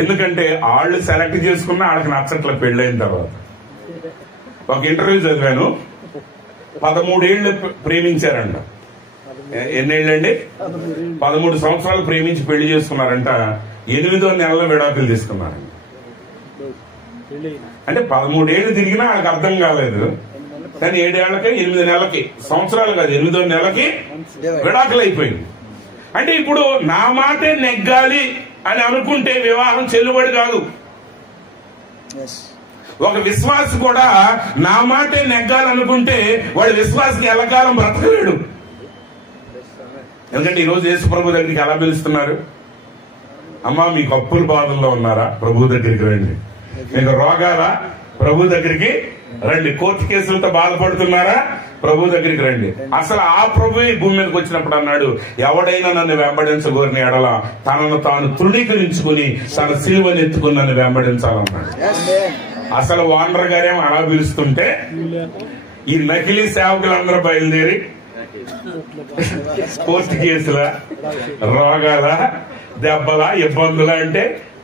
ఎందుకంటే వాళ్ళు సెలెక్ట్ చేసుకున్న వాళ్ళకి నచ్చట్ల పెళ్ళైన తర్వాత. ఒక ఇంటర్వ్యూ చదివాను, 13 ఏళ్ళు ప్రేమించారంట. ఎన్నేళ్ళండి? 13 సంవత్సరాలు ప్రేమించి పెళ్లి చేసుకున్నారంట. 8వ నెలలో విడాకులు తీసుకున్నారంట. అంటే 13 ఏళ్ళు తిరిగినా వాళ్ళకి అర్థం కాలేదు. కానీ 7 ఏళ్లకి 8 నెలలకి, సంవత్సరాలు కాదు 8వ నెలకి విడాకులు అయిపోయింది. అంటే ఇప్పుడు నా మాటే నెగ్గాలి అని అనుకుంటే వివాహం చెల్లుబడి కాదు. ఒక విశ్వాసి కూడా నా మాటే నెగ్గాలనుకుంటే వాడి విశ్వాసికి ఎల్లకాలం బ్రతకలేడు. ఎందుకంటే ఈరోజు యేసు ప్రభు దగ్గరికి ఎలా పిలుస్తున్నారు? అమ్మా మీకు అప్పుల బాధల్లో ఉన్నారా? ప్రభు దగ్గరికి రండి. మీకు రోగాలా? ప్రభు దగ్గరికి రండి. కోర్టు కేసులతో బాధపడుతున్నారా? ప్రభు దగ్గరికి రండి. అసలు ఆ ప్రభు భూమి మీదకి వచ్చినప్పుడు అన్నాడు, ఎవడైనా నన్ను వెంబడించగోరిన ఎడల తనను తాను తృణీకరించుకుని తన సిలువను ఎత్తుకుని నన్ను వెంబడించాలన్నాడు. అసలు వానర్ గారేమో అలా పిలుస్తుంటే ఈ నకిలీ సేవకులందరూ బయలుదేరి కోర్టు కేసుల, రోగాల, దెబ్బల, ఇబ్బందుల అంటే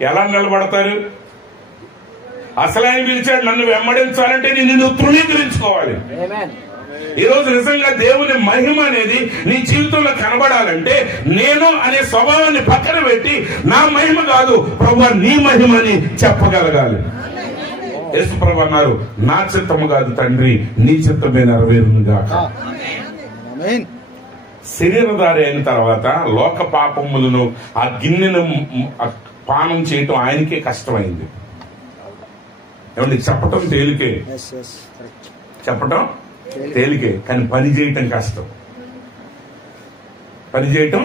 ఎలా నిలబడతారు? అసలు ఆయన పిలిచాడు, నన్ను వెంబడించాలంటే నిన్ను తృణీకరించుకోవాలి. ఈరోజు నిజంగా దేవుని మహిమ అనేది నీ జీవితంలో కనబడాలంటే నేను అనే స్వభావాన్ని పక్కన పెట్టి నా మహిమ కాదు ప్రభువా నీ మహిమని చెప్పగలగాలి. యేసు ప్రభు అన్నారు, నా చిత్తము కాదు తండ్రి నీ చిత్తమే నెరవేరునుగాక. శరీరధారి అయిన తర్వాత లోక పాపములను ఆ గిన్నెను పానం చేయటం ఆయనకే కష్టమైంది. ఏమండి, చెప్పటం తేలికే, చెప్పటం తేలికే, కానీ పని చేయటం కష్టం. పని చేయటం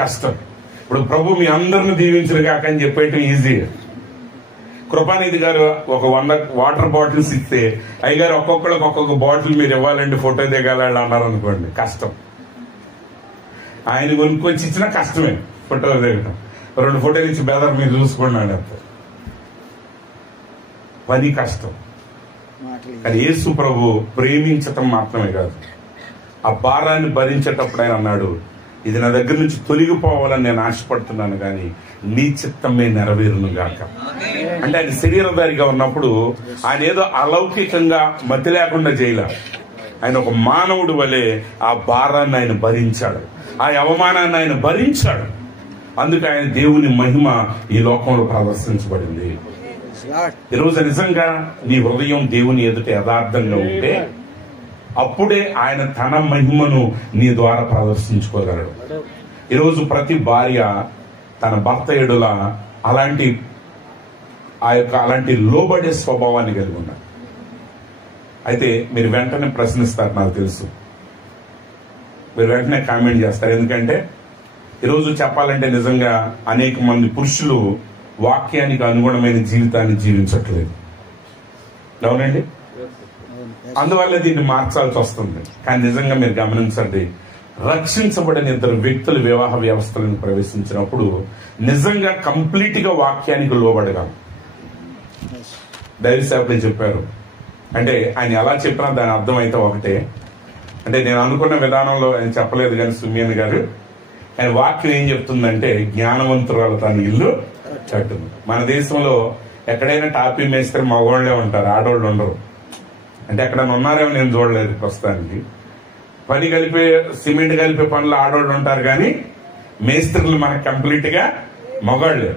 కష్టం. ఇప్పుడు ప్రభు మీ అందరిని దీవించరు కాక అని చెప్పేయటం ఈజీ. కృపానిధి గారు ఒక 100 వాటర్ బాటిల్స్ ఇస్తే అయ్యగారు ఒక్కొక్కరికి ఒక్కొక్క బాటిల్ మీరు ఇవ్వాలండి, ఫోటో దిగాలని అన్నారు అనుకోండి, కష్టం. ఆయన కొనుక్కొచ్చి ఇచ్చినా కష్టమే ఫోటోలు దిగటం. 2 ఫోటోలు ఇచ్చి బెదర్ మీరు చూసుకున్నాడు అంత పని కష్టం. కానీ యేసు ప్రభు ప్రేమించటం మాత్రమే కాదు, ఆ భారాన్ని భరించేటప్పుడు ఆయన అన్నాడు, ఇది నా దగ్గర నుంచి తొలగిపోవాలని నేను ఆశపడుతున్నాను కానీ నీ చిత్తమే నెరవేరును గాక. అంటే ఆయన శరీరధారిగా ఉన్నప్పుడు ఆయన ఏదో అలౌకికంగా మతి లేకుండా చేయలే. ఆయన ఒక మానవుడు వలె ఆ భారాన్ని ఆయన భరించాడు, ఆ అవమానాన్ని ఆయన భరించాడు. అందుకే ఆయన దేవుని మహిమ ఈ లోకంలో ప్రదర్శించబడింది. ఈరోజు నిజంగా నీ హృదయం దేవుని ఎదుట యథార్థంగా ఉంటే అప్పుడే ఆయన తన మహిమను నీ ద్వారా ప్రదర్శించుకోగలడు. ఈరోజు ప్రతి భార్య తన భర్త ఎడుల అలాంటి లోబడే స్వభావాన్ని కలిగి ఉన్నారు. అయితే మీరు వెంటనే ప్రశ్నిస్తారు, నాకు తెలుసు, మీరు వెంటనే కామెంట్ చేస్తారు. ఎందుకంటే ఈరోజు చెప్పాలంటే నిజంగా అనేక మంది పురుషులు వాక్యానికి అనుగుణమైన జీవితాన్ని జీవించట్లేదు. అవునండి, అందువల్ల దీన్ని మార్చాల్సి వస్తుంది. కానీ నిజంగా మీరు గమనించండి, రక్షించబడిన 2 వ్యక్తులు వివాహ వ్యవస్థలను ప్రవేశించినప్పుడు నిజంగా కంప్లీట్ గా వాక్యానికి లోబడగా దైవ సేవకులు చెప్పారు. అంటే ఆయన ఎలా చెప్పినా దాని అర్థం అయితే ఒకటే. అంటే నేను అనుకున్న విధానంలో ఆయన చెప్పలేదు కానీ సుమ్యన్ గారు, ఆయన వాక్యం ఏం చెప్తుందంటే జ్ఞానవంతురాలు తన ఇల్లు కట్టును. మన దేశంలో ఎక్కడైనా టాపీ మేస్త్రి మగవాళ్లే ఉంటారు, ఆడవాళ్ళు ఉండరు. అంటే ఎక్కడైనా ఉన్నారేమో నేను చూడలేదు ప్రస్తుతానికి. పని కలిపే సిమెంట్ కలిపే పనులు ఆడవాళ్ళు ఉంటారు కానీ మేస్త్రులు మనకు కంప్లీట్ గా మగవాళ్లే.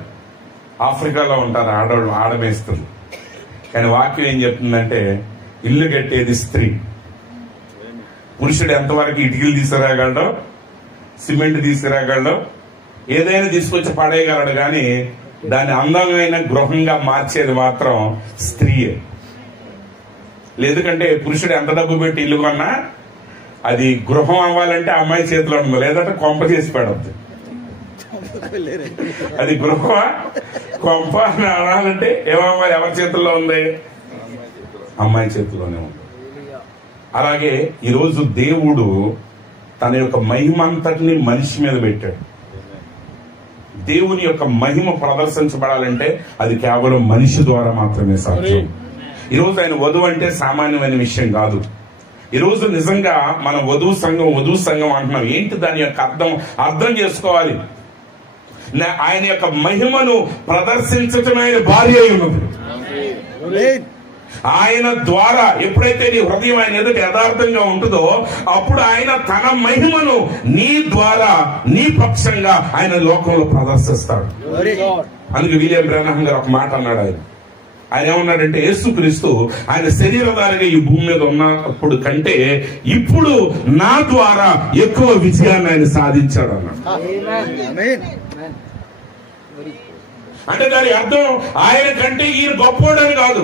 ఆఫ్రికాలో ఉంటారు ఆడవాళ్ళు, ఆడ మేస్త్రులు. కానీ వాక్యం ఏం చెప్తుందంటే ఇల్లు కట్టేది స్త్రీ. పురుషుడు ఎంతవరకు ఇటుకలు తీసుకురాగలడో, సిమెంట్ తీసుకురాగలడో, ఏదైనా తీసుకొచ్చి పడేయగలడు కానీ దాన్ని అందమైన గృహంగా మార్చేది మాత్రం స్త్రీయే. లేదుకంటే పురుషుడు ఎంత డబ్బు పెట్టి ఇల్లు కొన్నా అది గృహం అవ్వాలంటే అమ్మాయి చేతిలో ఉంది, లేదంటే కొంప చేసి పెడద్దు. అది గృహమా కొంప అని అనాలంటే ఏమవ్వాలి? ఎవరి చేతుల్లో ఉంది? అమ్మాయి చేతిలోనే ఉంది. అలాగే ఈరోజు దేవుడు తన యొక్క మహిమంతటిని మనిషి మీద పెట్టాడు. దేవుని యొక్క మహిమ ప్రదర్శించబడాలంటే అది కేవలం మనిషి ద్వారా మాత్రమే సాధ్యం. ఈరోజు ఆయన వధువు అంటే సామాన్యమైన విషయం కాదు. ఈరోజు నిజంగా మనం వధువు సంఘం అంటున్నాం. ఏంటి దాని యొక్క అర్థం చేసుకోవాలి. ఆయన యొక్క మహిమను ప్రదర్శించటం ఆయన భార్య అయి ఉన్నది. ఆయన ద్వారా ఎప్పుడైతే నీ హృదయం ఆయన ఎదుట యథార్థంగా ఉంటుందో అప్పుడు ఆయన తన మహిమను నీ ద్వారా నీ పక్షంగా ఆయన లోకంలో ప్రదర్శిస్తాడు. అందుకే విలియం బ్రహ్మం గారు ఒక మాట అన్నాడు. ఆయన ఆయన ఏమన్నాడంటే యేసుక్రీస్తు ఆయన శరీరధారిగా ఈ భూమి మీద ఉన్నప్పుడు కంటే ఇప్పుడు నా ద్వారా ఎక్కువ విజయాన్ని ఆయన సాధించాడు అన్నాడు. అంటే దాని అర్థం ఆయన కంటే ఈయన గొప్పోడని కాదు.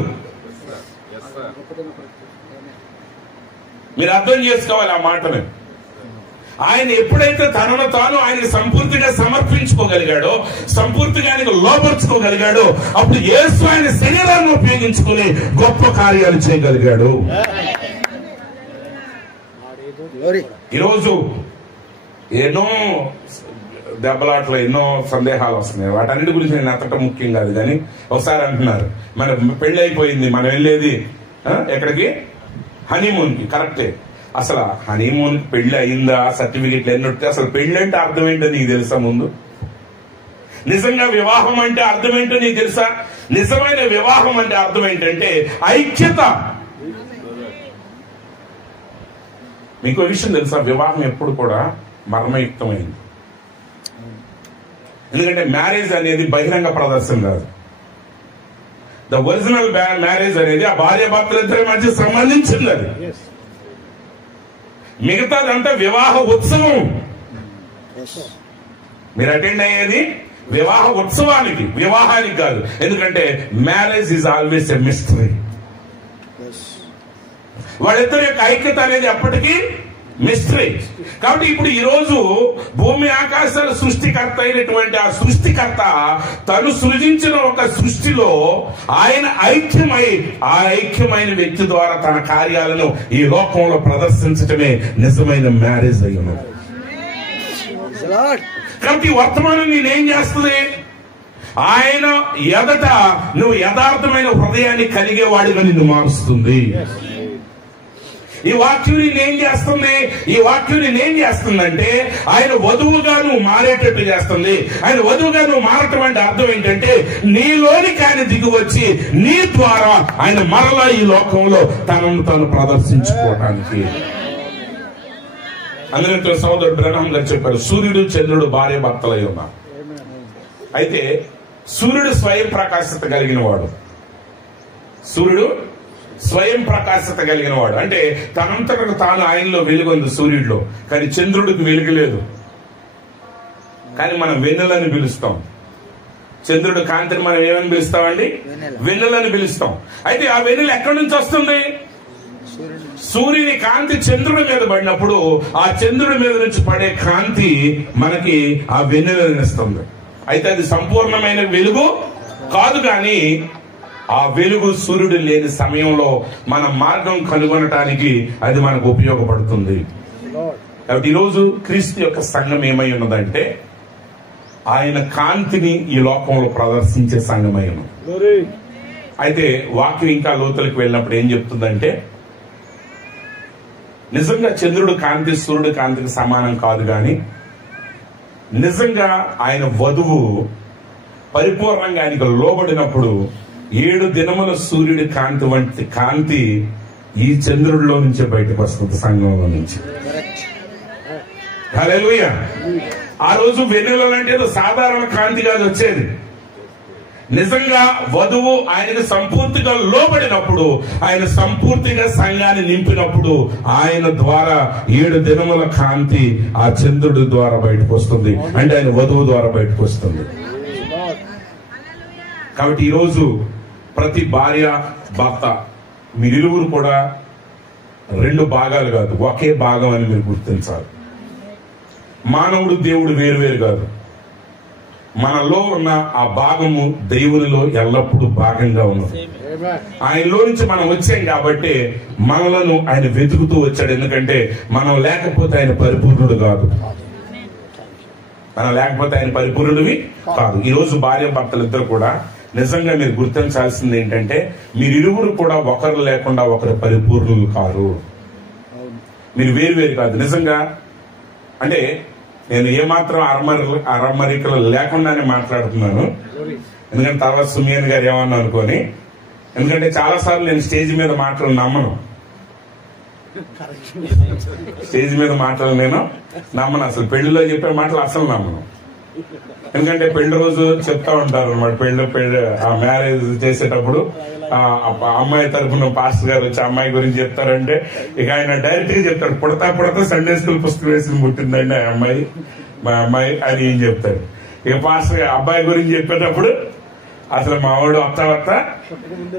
మీరు అర్థం చేసుకోవాలి ఆ మాటని. ఆయన ఎప్పుడైతే తనను తాను ఆయనకి సంపూర్తిగా సమర్పించుకోగలిగాడో, సంపూర్తిగా ఆయనకు లోపరుచుకోగలిగాడో, అప్పుడు యేసు ఆయన శరీరాన్ని ఉపయోగించుకుని గొప్ప కార్యాలు చేయగలిగాడు. ఈరోజు ఎన్నో దెబ్బలాట్లు, ఎన్నో సందేహాలు వస్తున్నాయి. వాటన్నిటి గురించి నేను ఎత్తటం ముఖ్యం కాదు. కానీ ఒకసారి అంటున్నారు, మన పెళ్లి అయిపోయింది, మనం వెళ్ళేది ఎక్కడికి? హనీమూన్ కి. కరెక్టే. అసలు హనీమూన్ కి పెళ్లి అయిందా, సర్టిఫికెట్లు ఎన్ని ఉంటాయి? అసలు పెళ్లి అంటే అర్థం ఏంటో నీకు తెలుసా? ముందు నిజంగా వివాహం అంటే అర్థం ఏంటో నీకు తెలుసా? నిజమైన వివాహం అంటే అర్థం ఏంటంటే ఐక్యత. మీకు విషయం తెలుసా? వివాహం ఎప్పుడు కూడా మర్మయుక్తమైంది. ఎందుకంటే మ్యారేజ్ అనేది బహిరంగ ప్రదర్శన కాదు. ద ఒరిజినల్ మ్యారేజ్ అనేది ఆ భార్యాభర్తలిద్దరి మధ్య సంబంధించింది. అది మిగతాదంతా వివాహ ఉత్సవం. మీరు అటెండ్ అయ్యేది వివాహ ఉత్సవానికి, వివాహానికి కాదు. ఎందుకంటే marriage is always a mystery. వాళ్ళిద్దరి యొక్క ఐక్యత అనేది ఎప్పటికీ మిస్టరీ. కాబట్టి ఇప్పుడు ఈ రోజు భూమి ఆకాశాల సృష్టికర్త అయినటువంటి ఆ సృష్టికర్త తను సృజించిన ఒక సృష్టిలో ఆయన ఐక్యమై, ఆ ఐక్యమైన వ్యక్తి ద్వారా తన కార్యాలను ఈ లోకంలో ప్రదర్శించటమే నిజమైన మ్యారేజ్ అయి ఉన్నది. కాబట్టి వర్తమానం నేనేం చేస్తుంది? ఆయన ఎదట నువ్వు యథార్థమైన హృదయాన్ని కలిగేవాడిగా నిన్ను మారుస్తుంది. ఈ వాక్యం నేనేం చేస్తుంది? ఈ వాక్యం నేనేం చేస్తుందంటే ఆయన వధువుగా నువ్వు మారేటట్టు చేస్తుంది. ఆయన వధువుగా నువ్వు మారటం అంటే అర్థం ఏంటంటే నీలోనికి ఆయన దిగి వచ్చి నీ ద్వారా ఆయన మరలా ఈ లోకంలో తనను తాను ప్రదర్శించుకోవటానికి. అందుకే సోదరుడు బ్రహ్మం గారు చెప్పారు, సూర్యుడు చంద్రుడు భార్య భర్తలై ఉన్నారు. అయితే సూర్యుడు స్వయం ప్రకాశత కలిగిన వాడు. సూర్యుడు స్వయం ప్రకాశత కలిగిన వాడు అంటే తనంతటకు తాను ఆయనలో వెలుగుంది సూర్యుడిలో. కానీ చంద్రుడికి వెలుగులేదు. కానీ మనం వెన్నెలని పిలుస్తాం. చంద్రుడు కాంతిని మనం ఏమని పిలుస్తామండి? వెన్నెలని పిలుస్తాం. అయితే ఆ వెన్నెల ఎక్కడి నుంచి వస్తుంది? సూర్యుని కాంతి చంద్రుడి మీద పడినప్పుడు ఆ చంద్రుడి మీద నుంచి పడే కాంతి మనకి ఆ వెన్నెలని ఇస్తుంది. అయితే అది సంపూర్ణమైన వెలుగు కాదు. కానీ ఆ వెలుగు సూర్యుడు లేని సమయంలో మన మార్గం కనుగొనటానికి అది మనకు ఉపయోగపడుతుంది. కాబట్టి ఈరోజు క్రీస్తు యొక్క సంఘం ఏమై ఉన్నదంటే ఆయన కాంతిని ఈ లోకంలో ప్రదర్శించే సంఘమై ఉన్నది. అయితే వాక్యం ఇంకా లోతులకు వెళ్ళినప్పుడు ఏం చెప్తుందంటే నిజంగా చంద్రుడు కాంతి సూర్యుడు కాంతికి సమానం కాదు. కానీ నిజంగా ఆయన వధువు పరిపూర్ణంగా ఆయనకు లోబడినప్పుడు 7 దినముల సూర్యుడి కాంతి వంటి కాంతి ఈ చంద్రుడిలో నుంచే బయటకు వస్తుంది, సంఘంలో నుంచి. హల్లెలూయా. ఆ రోజు వెన్నెలంటే సాధారణ కాంతి కాదు వచ్చేది. నిజంగా వధువు ఆయనకు సంపూర్తిగా లోబడినప్పుడు, ఆయన సంపూర్తిగా సంఘాన్ని నింపినప్పుడు ఆయన ద్వారా 7 దినముల కాంతి ఆ చంద్రుడి ద్వారా బయటకు వస్తుంది. అంటే ఆయన వధువు ద్వారా బయటకు వస్తుంది. కాబట్టి ఈరోజు ప్రతి భార్య భర్త మీరిరువురు కూడా 2 భాగాలు కాదు, ఒకే భాగం అని మీరు గుర్తించాలి. మానవుడు దేవుడు వేరువేరు కాదు. మనలో ఉన్న ఆ భాగము దేవునిలో ఎల్లప్పుడూ భాగంగా ఉన్నది. ఆయనలో నుంచి మనం వచ్చాం కాబట్టి మనలను ఆయన వెతుకుతూ వచ్చాడు. ఎందుకంటే మనం లేకపోతే ఆయన పరిపూర్ణుడు కాదు. మనం లేకపోతే ఆయన పరిపూర్ణుడివి కాదు. ఈరోజు భార్య భర్తలు ఇద్దరు కూడా నిజంగా మీరు గుర్తించాల్సింది ఏంటంటే మీరిరువురు కూడా ఒకరు లేకుండా ఒకరు పరిపూర్ణులు కారు. మీరు వేరు కాదు. నిజంగా అంటే నేను ఏమాత్రం అరమరికలు లేకుండానే మాట్లాడుతున్నాను. ఎందుకంటే తర్వాత సుమియన్ గారు ఏమన్నా అనుకోని. ఎందుకంటే చాలా సార్లు నేను స్టేజ్ మీద మాటలు నమ్మను. స్టేజ్ మీద మాటలు నేను నమ్మను. అసలు పెళ్లిలో చెప్పే మాటలు అసలు నమ్మను. ఎందుకంటే పెళ్లి రోజు చెప్తా ఉంటారు అనమాట, పెళ్లి ఆ మ్యారేజ్ చేసేటప్పుడు ఆ అమ్మాయి తరఫున పాస్టర్ గారు వచ్చి అమ్మాయి గురించి చెప్తారంటే ఇక ఆయన డైరెక్ట్ గా చెప్తారు, పుడతా సండే స్కూల్ పుస్తకం వేసి పుట్టిందండి ఆ అమ్మాయి, మా అమ్మాయి అని ఏం చెప్తారు. ఇక పాస్టర్ గారు అబ్బాయి గురించి చెప్పేటప్పుడు అసలు మా వాడు వత్త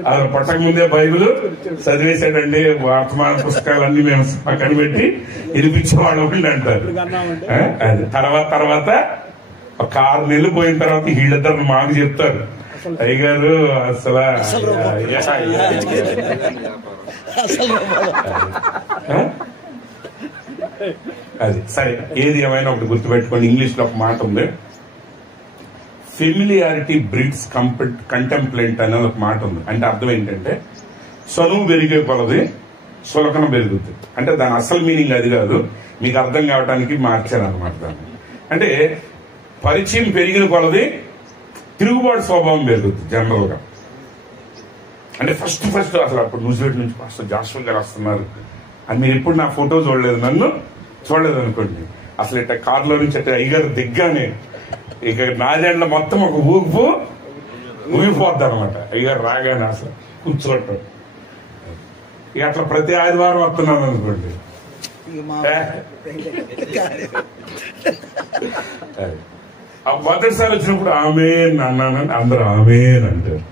అసలు పుట్టక ముందే బైబిల్ చదివేశాడండి, వర్తమాన పుస్తకాలన్నీ మేము పక్కన పెట్టి వినిపించేవాళ్ళం అంటారు. అది తర్వాత ఒక 6 నెలలు పోయిన తర్వాత వీళ్ళిద్దరు మాకు చెప్తారు, అయ్యగారు అసలు అది సరే. ఏది ఏమైనా ఒకటి గుర్తుపెట్టుకోండి, ఇంగ్లీష్ లో ఒక మాట ఉంది, ఫెమిలియారిటీ బ్రీడ్స్ కంటెంప్లెంట్ అనే ఒక మాట ఉంది. అంటే అర్థం ఏంటంటే చనువు పెరిగే కొలది సులకన పెరుగుతుంది. అంటే దాని అసలు మీనింగ్ అది కాదు, మీకు అర్థం కావడానికి మార్చారనమాట దాన్ని. అంటే పరిచయం పెరిగిన కొలది తిరుగుబాటు స్వభావం పెరుగుతుంది జనరల్ గా. అంటే ఫస్ట్ అసలు అప్పుడు న్యూజిలాండ్ నుంచి పాస్టర్ జాషువా గారు వస్తున్నారు అని మీరు ఎప్పుడు నా ఫోటో చూడలేదు, నన్ను చూడలేదు అనుకోండి. అసలు ఇట్లా కారులో నుంచి అట్లా అయ్యగారు దిగ్గానే ఇక నాదేండ్ల మొత్తం ఒక ఊగిపోద్ది అనమాట. అయ్యగారు రాగానే అసలు కూర్చోటం. ఇక అట్లా ప్రతి ఆదివారం వస్తున్నాను అనుకోండి, మొదటిసారి వచ్చినప్పుడు ఆమేన్ అన్నానని అందరూ ఆమేన్ అంటారు.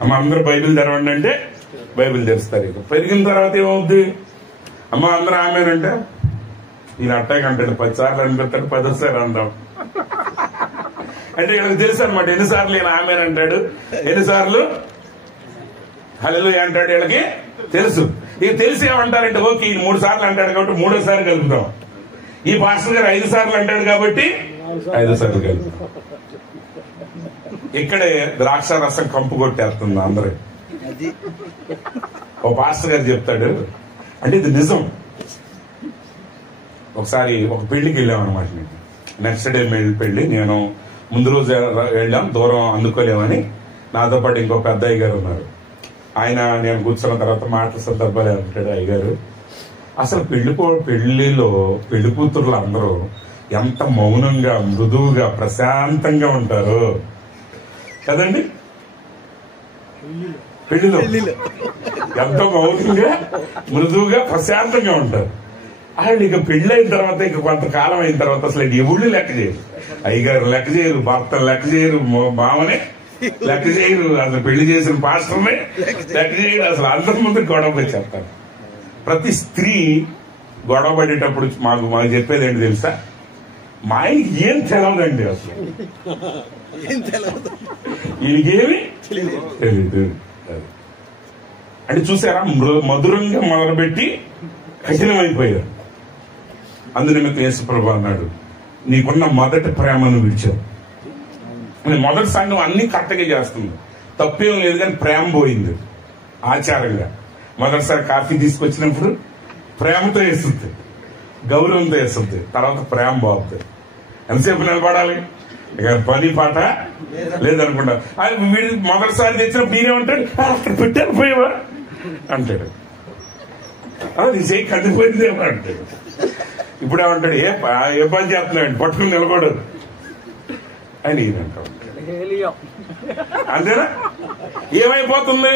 అమ్మ అందరూ బైబిల్ తెరవండి అంటే బైబిల్ తెరుస్తారు. ఇక పెరిగిన తర్వాత ఏమవుద్ది, అమ్మ అందరూ ఆమేన్ అంటే ఈయన అట్టాయి అంటాడు, 10 సార్లు అనిపెట్టాడు, 10 సార్లు అంటాం. అంటే వీళ్ళకి తెలుసు అనమాట ఎన్నిసార్లు ఈయన ఆమేన్ అంటాడు, ఎన్నిసార్లు హల్లెలూయా అంటాడు, వీళ్ళకి తెలుసు. ఇక తెలిసి ఏమంటారంటే ఓకే ఈయన 3 సార్లు అంటాడు కాబట్టి 3వ సారి కలుపుతాం, ఈ పాస్టర్ గారు 5 సార్లు అంటాడు కాబట్టి 5 సార్లు కలుపుతాం. ఇక్కడే ద్రాక్ష రసం కంపు కొట్టేస్తుంది అందరూ. ఓ పాస్టర్ గారు చెప్తాడు, అంటే ఇది నిజం. ఒకసారి ఒక పెళ్లికి వెళ్ళామన్నమాట, నేను నెక్స్ట్ డే పెళ్లి, నేను ముందు రోజు వెళ్ళాం, దూరం అందుకోలేమని. నాతో పాటు ఇంకో పెద్ద అయ్యగారు ఉన్నారు. ఆయన నేను కూర్చున్న తర్వాత మాటల సందర్భాలు అంటాడు, అయ్యగారు అసలు పెళ్లిలో పెళ్లి కూతుర్లు అందరూ ఎంత మౌనంగా మృదువుగా ప్రశాంతంగా ఉంటారు కదండి. పెళ్లిలో ఎంత మౌనంగా మృదువుగా ప్రశాంతంగా ఉంటారు. వాళ్ళు ఇక పెళ్లి అయిన తర్వాత ఇక కొంతకాలం అయిన తర్వాత అసలు ఎవళ్ళు లెక్క చేయరు, అయ్యగారు లెక్క చేయరు, భర్తను లెక్క చేయరు, మామనే లెక్క చేయరు, అసలు పెళ్లి చేసిన పాస్టర్నే లెక్క చేయరు. అసలు అందరి ముందు గొడవ చెప్తారు. ప్రతి స్త్రీ గొడవ పడేటప్పుడు మాకు చెప్పేది ఏంటి తెలుసా, మా ఆయనకి ఏం తెలవదండి, అసలు ఈయనకేమి తెలీదు. అంటే చూసారా, మధురంగా మొదలుపెట్టి కఠినమైపోయారు. అందునిమిత్తం యేసుప్రభు అన్నాడు, నీకున్న మొదటి ప్రేమను విడిచావు. మొదటి సంఘం అన్ని కరెక్ట్గా చేస్తుంది, తప్పేం లేదు, కానీ ప్రేమ పోయింది ఆచారంగా. మొదటిసారి కాఫీ తీసుకొచ్చినప్పుడు ప్రేమతో వేస్తుంది, గౌరవంతో వేస్తుంది, తర్వాత ప్రేమ బాగుతుంది. ఎంతసేపు నిలబడాలి, ఇక పని పాట లేదనుకుంటా. వీడి మొదటిసారి తెచ్చినప్పుడు నేనేమంటాడు, అక్కడ పెట్టాను పోయేవా అంటాడు, నీ చేయి కందిపోయిందేమో అంటాడు. ఇప్పుడు ఏమంటాడు, ఏ పని చేస్తున్నాడు, పట్టుకుని నిలబడు అని ఈయన అంటాడు. అంతేనా? ఏమైపోతుంది,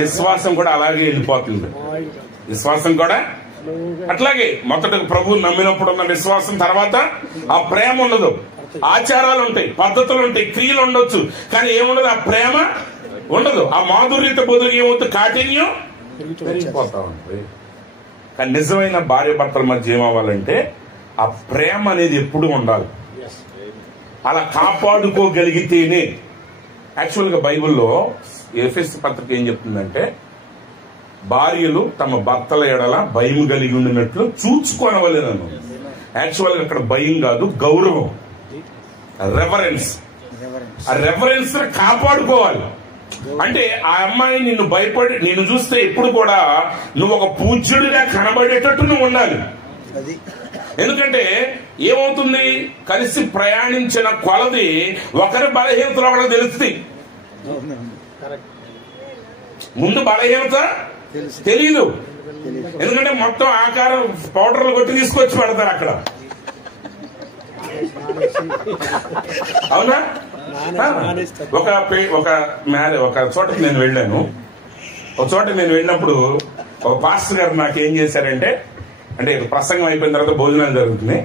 విశ్వాసం కూడా అలాగే వెళ్ళిపోతుంది. విశ్వాసం కూడా అట్లాగే మొదట ప్రభువు నమ్మినప్పుడు ఉన్న విశ్వాసం తర్వాత ఆ ప్రేమ ఉండదు. ఆచారాలు ఉంటాయి, పద్ధతులు ఉంటాయి, క్రియలు ఉండొచ్చు, కానీ ఏముండదు, ఆ ప్రేమ ఉండదు. ఆ మాధుర్యత బదులు ఏమవుతుంది, కాఠిన్యం పెరిగిపోతా ఉంటుంది. కానీ నిజమైన భార్య భర్తల మధ్య ఏమవ్వాలంటే ఆ ప్రేమ అనేది ఎప్పుడు ఉండాలి. అలా కాపాడుకోగలిగితేనే. యాక్చువల్ గా బైబిల్లో ఎఫెసీ పత్రిక ఏం చెప్తుందంటే, భార్యలు తమ భర్తల ఎడల భయం కలిగి ఉండినట్లు చూచుకోనవలేనను. యాక్చువల్ గా అక్కడ భయం కాదు, గౌరవం, రెవరెన్స్. ఆ రెవరెన్స్ కాపాడుకోవాలి. అంటే ఆ అమ్మాయి నిన్ను చూస్తే ఎప్పుడు కూడా నువ్వు ఒక పూజ్యుడిగా కనబడేటట్టు నువ్వు ఉండాలి. ఎందుకంటే ఏమవుతుంది, కలిసి ప్రయాణించిన కొలది ఒకరి బలహీనతలు ఒకరికి తెలుస్తుంది. ముందు బలహీనత తెలీదు, ఎందుకంటే మొత్తం ఆకారం పౌడర్లు కొట్టి తీసుకొచ్చి పెడతారు అక్కడ. అవునా? ఒక చోటకి నేను వెళ్ళాను. ఒక చోట నేను వెళ్ళినప్పుడు ఒక పాస్టర్ గారు నాకు ఏం చేశారంటే, అంటే ప్రసంగం అయిపోయిన తర్వాత భోజనాలు జరుగుతుంది.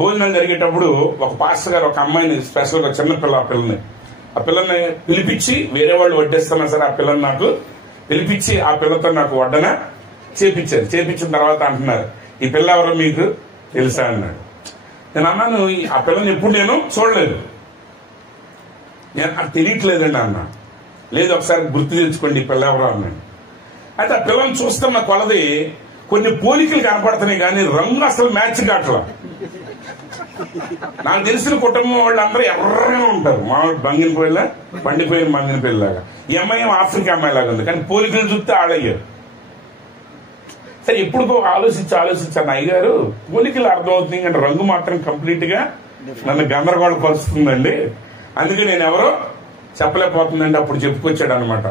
భోజనాలు జరిగేటప్పుడు ఒక పాస్టర్ గారు ఒక అమ్మాయిని, స్పెషల్ గా చిన్న పిల్లని ఆ పిల్లని పిలిపించి, వేరే వాళ్ళు వడ్డిస్తున్నా సరే ఆ పిల్లని నాకు పిలిపించి ఆ పిల్లతో నాకు వడ్డన చేపించారు. చేపించిన తర్వాత అంటున్నారు, ఈ పిల్ల ఎవరో మీకు తెలుసా అన్నాడు. నేను అన్నాను, ఆ పిల్లని ఎప్పుడు నేను చూడలేదు, నాకు తెలియట్లేదండి అన్నా. లేదు, ఒకసారి గుర్తు తెచ్చుకోండి ఈ పిల్ల ఎవరో అన్నాడు. అయితే ఆ పిల్లని చూస్తున్న కొలది కొన్ని పోలికలు కనపడుతున్నాయి కానీ రంగు అసలు మ్యాచ్ కావట్లా. నాకు తెలిసిన కుటుంబం వాళ్ళందరూ ఎర్రగా ఉంటారు, మామూలు పండిపోయిన బంగిన పిల్లలాగా. ఈ అమ్మాయి ఆఫ్రికా అమ్మాయి లాగా ఉంది, కానీ పోలికలు చూస్తే ఆడయ్యారు. సరే ఎప్పుడుకో ఆలోచించాను, అయ్యగారు పోలికలు అర్థమవుతుంది కానీ రంగు మాత్రం కంప్లీట్ గా నన్ను గందరగోళ పరుస్తుందండి, అందుకే నేను ఎవరో చెప్పలేకపోతుందండి. అప్పుడు చెప్పుకొచ్చాడు అనమాట.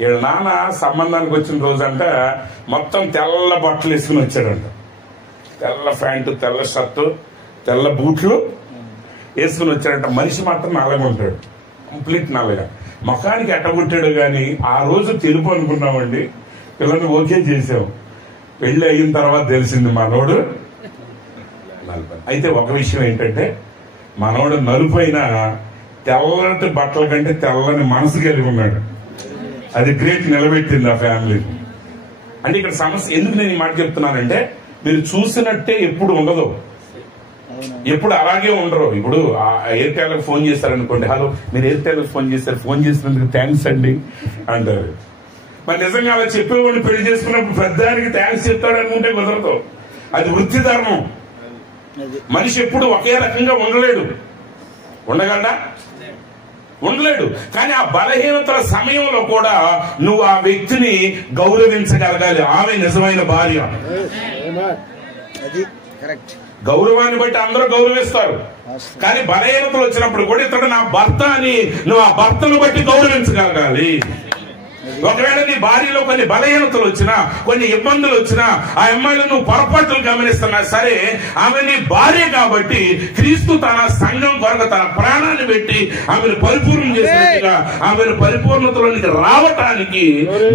వీళ్ళ నాన్న సంబంధానికి వచ్చిన రోజంట మొత్తం తెల్ల బట్టలు వేసుకుని వచ్చాడంట. తెల్ల ప్యాంటు, తెల్ల షర్టు, తెల్ల బూట్లు వేసుకుని వచ్చాడంట. మనిషి మాత్రం నల్లగా ఉంటాడు, కంప్లీట్ నల్లగా. ముఖానికి ఎట్టగొట్టాడు గాని ఆ రోజు తెలుపు అనుకున్నామండి. పిల్లల్ని ఓకే చేసాం. పెళ్లి అయిన తర్వాత తెలిసింది మనోడు నలుపు. అయితే ఒక విషయం ఏంటంటే, మనోడు నలుపు అయినా తెల్లటి బట్టల కంటే తెల్లని మనసు కలిగి ఉన్నాడు. అది గ్రేట్, నిలబెట్టింది ఆ ఫ్యామిలీ. అంటే ఇక్కడ సమస్య ఎందుకు నేను ఈ మాట చెప్తున్నానంటే, మీరు చూసినట్టే ఎప్పుడు ఉండదు, ఎప్పుడు అలాగే ఉండరు. ఇప్పుడు ఎయిర్టెల్ ఫోన్ చేశారనుకోండి, హలో మీరు ఎయిర్టెల్ ఫోన్ చేసినందుకు థ్యాంక్స్ అండి అంటారు. మరి నిజంగా అలా చెప్పేవాడిని పెళ్లి చేసుకున్నప్పుడు పెద్దానికి థ్యాంక్స్ చెప్తాడు అనుకుంటే కుదరదు. అది వృత్తి ధర్మం. మనిషి ఎప్పుడు ఒకే రకంగా ఉండలేడు. ఉండగలడా? ఉండలేడు. కానీ ఆ బలహీనతల సమయంలో కూడా నువ్వు ఆ వ్యక్తిని గౌరవించగలగాలి. ఆమె నిజమైన భార్య. గౌరవాన్ని బట్టి అందరూ గౌరవిస్తారు, కానీ బలహీనతలు వచ్చినప్పుడు కూడా ఇతడు నా భర్త అని నువ్వు ఆ భర్తను బట్టి గౌరవించగలగాలి. ఒకవేళ నీ భార్యలో కొన్ని బలహీనతలు వచ్చినా, కొన్ని ఇబ్బందులు వచ్చినా, ఆ అమ్మాయిలో నువ్వు పొరపాట్లు గమనిస్తున్నా సరే, ఆమె నీ భార్య కాబట్టి క్రీస్తు తన సంఘం కొరకు తన ప్రాణాన్ని పెట్టి ఆమెను పరిపూర్ణం చేసినట్టుగా ఆమెను పరిపూర్ణతలోనికి రావటానికి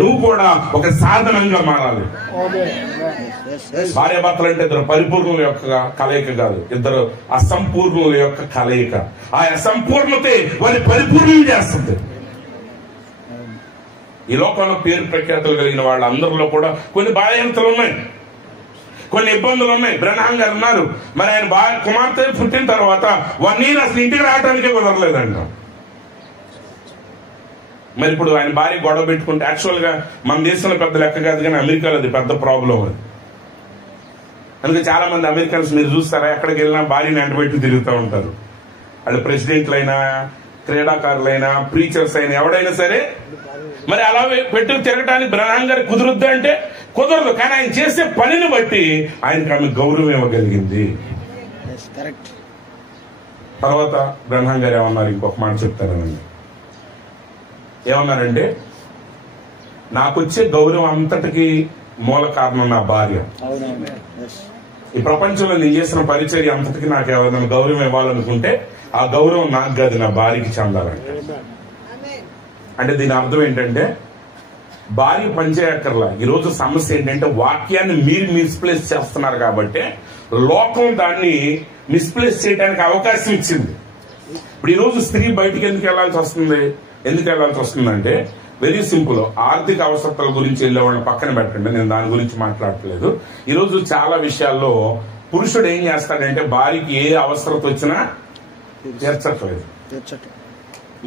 నువ్వు కూడా ఒక సాధనంగా మారాలి. భార్య భర్తలు అంటే ఇద్దరు పరిపూర్ణుల యొక్క కలయిక కాదు, ఇద్దరు అసంపూర్ణుల యొక్క కలయిక. ఆ అసంపూర్ణతే వారిని పరిపూర్ణం చేస్తుంది. ఈ లోకంలో పేరు ప్రఖ్యాతులు కలిగిన వాళ్ళందరిలో కూడా కొన్ని బలహీనతలు ఉన్నాయి, కొన్ని ఇబ్బందులు ఉన్నాయి. బ్రహ్నాం గారు ఉన్నారు, మరి ఆయన కుమార్తె పుట్టిన తర్వాత 1 year అసలు ఇంటికి రావడానికే కుదరలేదంట. మరి ఇప్పుడు ఆయన భార్య గొడవ పెట్టుకుంటే, యాక్చువల్ గా మన దేశంలో పెద్ద లెక్క కాదు కానీ అమెరికాలో అది పెద్ద ప్రాబ్లం. అది అందుకే చాలా మంది అమెరికన్స్ మీరు చూస్తారా, ఎక్కడికి వెళ్ళినా భార్యని వెంటబెట్టి తిరుగుతూ ఉంటారు. వాళ్ళు ప్రెసిడెంట్లైనా, క్రీడాకారులైనా, ప్రీచర్స్ అయినా, ఎవడైనా సరే. మరి అలా పెట్టుకు తిరగటానికి బ్రహ్నాం గారు కుదురుద్దా అంటే కుదరదు. కానీ ఆయన చేసే పనిని బట్టి ఆయనకు ఆమె గౌరవం ఇవ్వగలిగింది. తర్వాత బ్రహ్నాం గారు ఏమన్నారు, ఇంకొక మాట చెప్తారనండి. ఏమన్నారంటే, నాకొచ్చే గౌరవం అంతటికి మూల కారణం నా భార్య. ఈ ప్రపంచంలో నేను చేసిన పరిచర్య అంతటికి నాకు ఎవరైనా గౌరవం ఇవ్వాలనుకుంటే ఆ గౌరవం నాకు కాదు, నా భార్యకి చెందాలంటే. అంటే దీని అర్థం ఏంటంటే, భార్య పనిచేయక్కర్లా. ఈరోజు సమస్య ఏంటంటే, వాక్యాన్ని మీరు మిస్ప్లేస్ చేస్తున్నారు కాబట్టి లోకం దాన్ని మిస్ప్లేస్ చేయడానికి అవకాశం ఇచ్చింది. ఇప్పుడు ఈరోజు స్త్రీ బయటికి ఎందుకు వెళ్లాల్సి వస్తుందంటే వెరీ సింపుల్. ఆర్థిక అవసరతల గురించి వెళ్ళే వాళ్ళని పక్కన పెట్టండి, నేను దాని గురించి మాట్లాడట్లేదు. ఈరోజు చాలా విషయాల్లో పురుషుడు ఏం చేస్తాడంటే, భార్యకి ఏ అవసరత వచ్చినా తీర్చట్లేదు.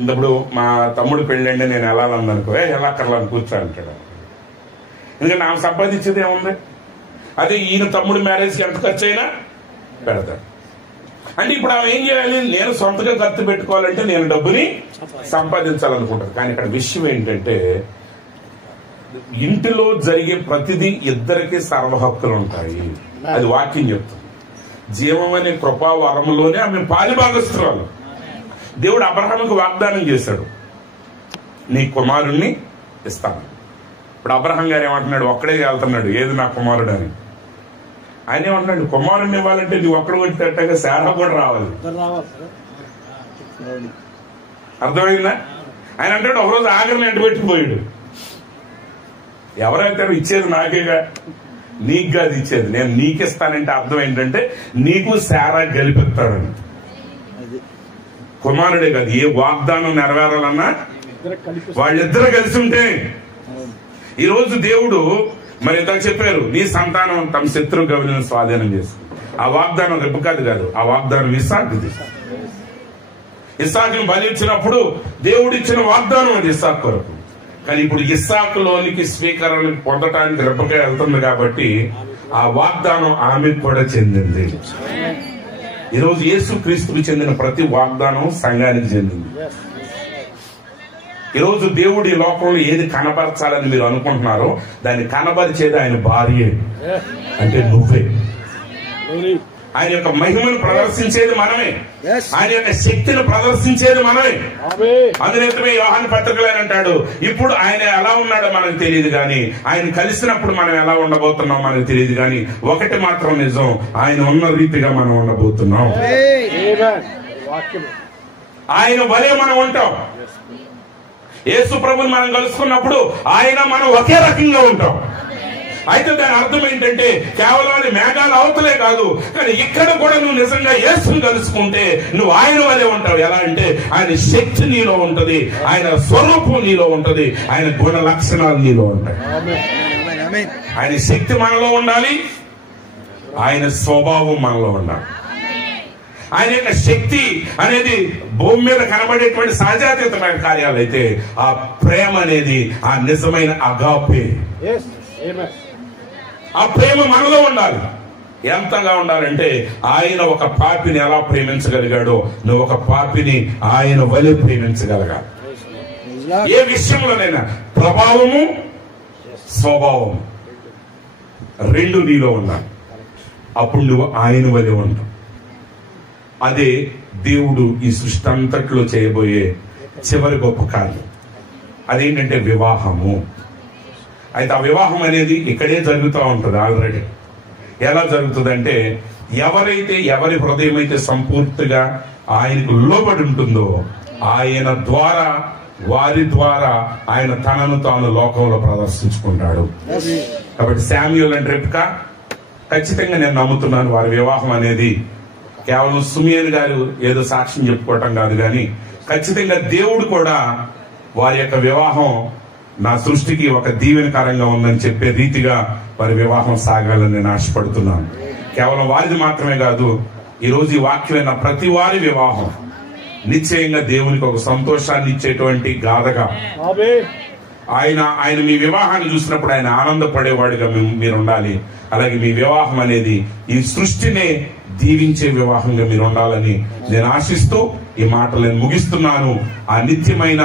ఇప్పుడు మా తమ్ముడు పెళ్ళండి, నేను వెళ్ళాలనుకో, వెళ్ళక్కర్లని కూర్చో అంటాడు. ఎందుకంటే ఆమె సంపాదించేది ఏముంది? అదే ఈయన తమ్ముడు మ్యారేజ్కి ఎంత ఖర్చు అయినా పెడతాడు. అంటే ఇప్పుడు ఆమె ఏం చేయాలి? నేను సొంతగా ఖర్చు పెట్టుకోవాలంటే నేను డబ్బుని సంపాదించాలనుకుంటాను. కానీ ఇక్కడ విషయం ఏంటంటే, ఇంటిలో జరిగే ప్రతిదీ ఇద్దరికి సర్వ హక్కులు ఉంటాయి. అది వాక్యం చెప్తుంది. జీవం అనే కృపా వరములోనే ఆమె పాలిభాగస్తురాలు. దేవుడు అబ్రహాముకు వాగ్దానం చేశాడు, నీ కుమారుణ్ణి ఇస్తాను. ఇప్పుడు అబ్రహాం గారు ఏమంటున్నాడు? ఒక్కడే వెళ్తున్నాడు, ఏది నా కుమారుడు అని. ఆయన ఏమంటాడు, కుమారుని ఇవ్వాలంటే నువ్వు ఒక్కడు కొట్టేటట్టుగా శారా కూడా రావాలి. అర్థమైందా? ఆయన అంటాడు ఒకరోజు ఆఖరిని ఎంటబెట్టిపోయాడు. ఎవరైతే ఇచ్చేది నాకేగా, నీకు కాదు ఇచ్చేది, నేను నీకిస్తానంటే అర్థం ఏంటంటే నీకు శారా గెలిపిస్తాడని. కుమారుడే కాదు, ఏ వాగ్దానం నెరవేరాలన్నా వాళ్ళిద్దరు కలిసి ఉంటే. ఈరోజు దేవుడు మరి ఇంత చెప్పారు, నీ సంతానం తమ శత్రు గవిని స్వాధీనం చేస్తుంది. ఆ వాగ్దానం రెబెకాది కాదు, ఆ వాగ్దానం ఇస్సాకుది. ఇస్సాకుని బలి ఇచ్చినప్పుడు దేవుడు ఇచ్చిన వాగ్దానం అది ఇస్సాకు కొరకు. కానీ ఇప్పుడు ఇస్సాకులోనికి స్వీకరణ పొందటానికి రెబెకా వెళ్తుంది కాబట్టి ఆ వాగ్దానం ఆమెకు కూడా చెందింది. ఈరోజు యేసుక్రీస్తుకు చెందిన ప్రతి వాగ్దానం సంఘానికి చెందింది. ఈరోజు దేవుడి లోకంలో ఏది కనపరచాలని మీరు అనుకుంటున్నారో దాన్ని కనబరిచేది ఆయన భార్యే, అంటే నువ్వే. ఆయన యొక్క మహిమను ప్రదర్శించేది మనమే, ఆయన యొక్క శక్తిని ప్రదర్శించేది మనమే. అందునిమిత్తమే యోహాను పత్రికలో అంటాడు, ఇప్పుడు ఆయన ఎలా ఉన్నాడో మనకు తెలియదు కానీ ఆయన కలిసినప్పుడు మనం ఎలా ఉండబోతున్నాం మనకు తెలియదు కానీ ఒకటి మాత్రం నిజం, ఆయన ఉన్న రీతిగా మనం ఉండబోతున్నాం. ఆయన వలే మనం ఉంటాం. యేసు ప్రభుని మనం కలుసుకున్నప్పుడు ఆయన మనం ఒకే రకంగా ఉంటాం. అయితే దాని అర్థం ఏంటంటే కేవలం మేఘాలు అవతలే కాదు, కానీ ఇక్కడ కూడా నువ్వు నిజంగా యేసుని కలుసుకుంటే నువ్వు ఆయన వలే ఉంటావు. ఎలా అంటే ఆయన శక్తి నీలో ఉంటది, ఆయన స్వరూపం నీలో ఉంటది, ఆయన గుణ లక్షణాలు నీలో ఉంటాయి. ఆయన శక్తి మనలో ఉండాలి, ఆయన స్వభావం మనలో ఉండాలి. ఆయన యొక్క శక్తి అనేది భూమి మీద కనబడేటువంటి సహజాతీతమైన కార్యాలు అయితే ఆ ప్రేమ అనేది ఆ నిజమైన అగాపే, ఆ ప్రేమ మనలో ఉండాలి. ఎంతగా ఉండాలంటే ఆయన ఒక పాపిని ఎలా ప్రేమించగలిగాడో నువ్వు ఒక పాపిని ఆయన వలె ప్రేమించగలగాలి. ఏ విషయంలోనైనా ప్రభావము స్వభావము రెండు నీలో ఉండాలి. అప్పుడు నువ్వు ఆయన వలె ఉంటావు. అదే దేవుడు ఈ సృష్టి అంతట్లో చేయబోయే చివరి గొప్ప కార్యం. అదేంటంటే వివాహము. అయితే ఆ వివాహం అనేది ఇక్కడే జరుగుతూ ఉంటుంది. ఆల్రెడీ ఎలా జరుగుతుందంటే ఎవరి హృదయం అయితే సంపూర్తిగా ఆయనకు లోబడి ఉంటుందో ఆయన ద్వారా వారి ద్వారా ఆయన తనను తాను లోకంలో ప్రదర్శించుకుంటాడు. కాబట్టి శామ్యూల్ అండ్ రెబెకా ఖచ్చితంగా నేను నమ్ముతున్నాను వారి వివాహం అనేది కేవలం సుమియన్ గారు ఏదో సాక్ష్యం చెప్పుకోవటం కాదు, కానీ ఖచ్చితంగా దేవుడు కూడా వారి యొక్క వివాహం నా సృష్టికి ఒక దీవెనకరంగా ఉందని చెప్పే రీతిగా వారి వివాహం సాగాలని నేను ఆశపడుతున్నాను. కేవలం వారిది మాత్రమే కాదు, ఈరోజు ఈ వాక్యమైన ప్రతి వారి వివాహం నిశ్చయంగా దేవునికి ఒక సంతోషాన్ని ఇచ్చేటువంటి గాథగా ఆయన మీ వివాహాన్ని చూసినప్పుడు ఆయన ఆనందపడేవాడిగా మీరు ఉండాలి. అలాగే మీ వివాహం అనేది ఈ సృష్టినే దీవించే వివాహంగా మీరు ఉండాలని నేను ఆశిస్తూ ఈ మాటలు నేను ముగిస్తున్నాను. ఆ నిత్యమైన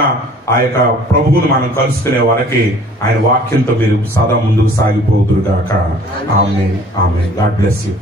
ఆ యొక్క ప్రభువును మనం కలుసుకునే వరకే ఆయన వాక్యంతో మీరు సదా ముందుకు సాగిపోదురుగాక. Amen, amen. God bless you.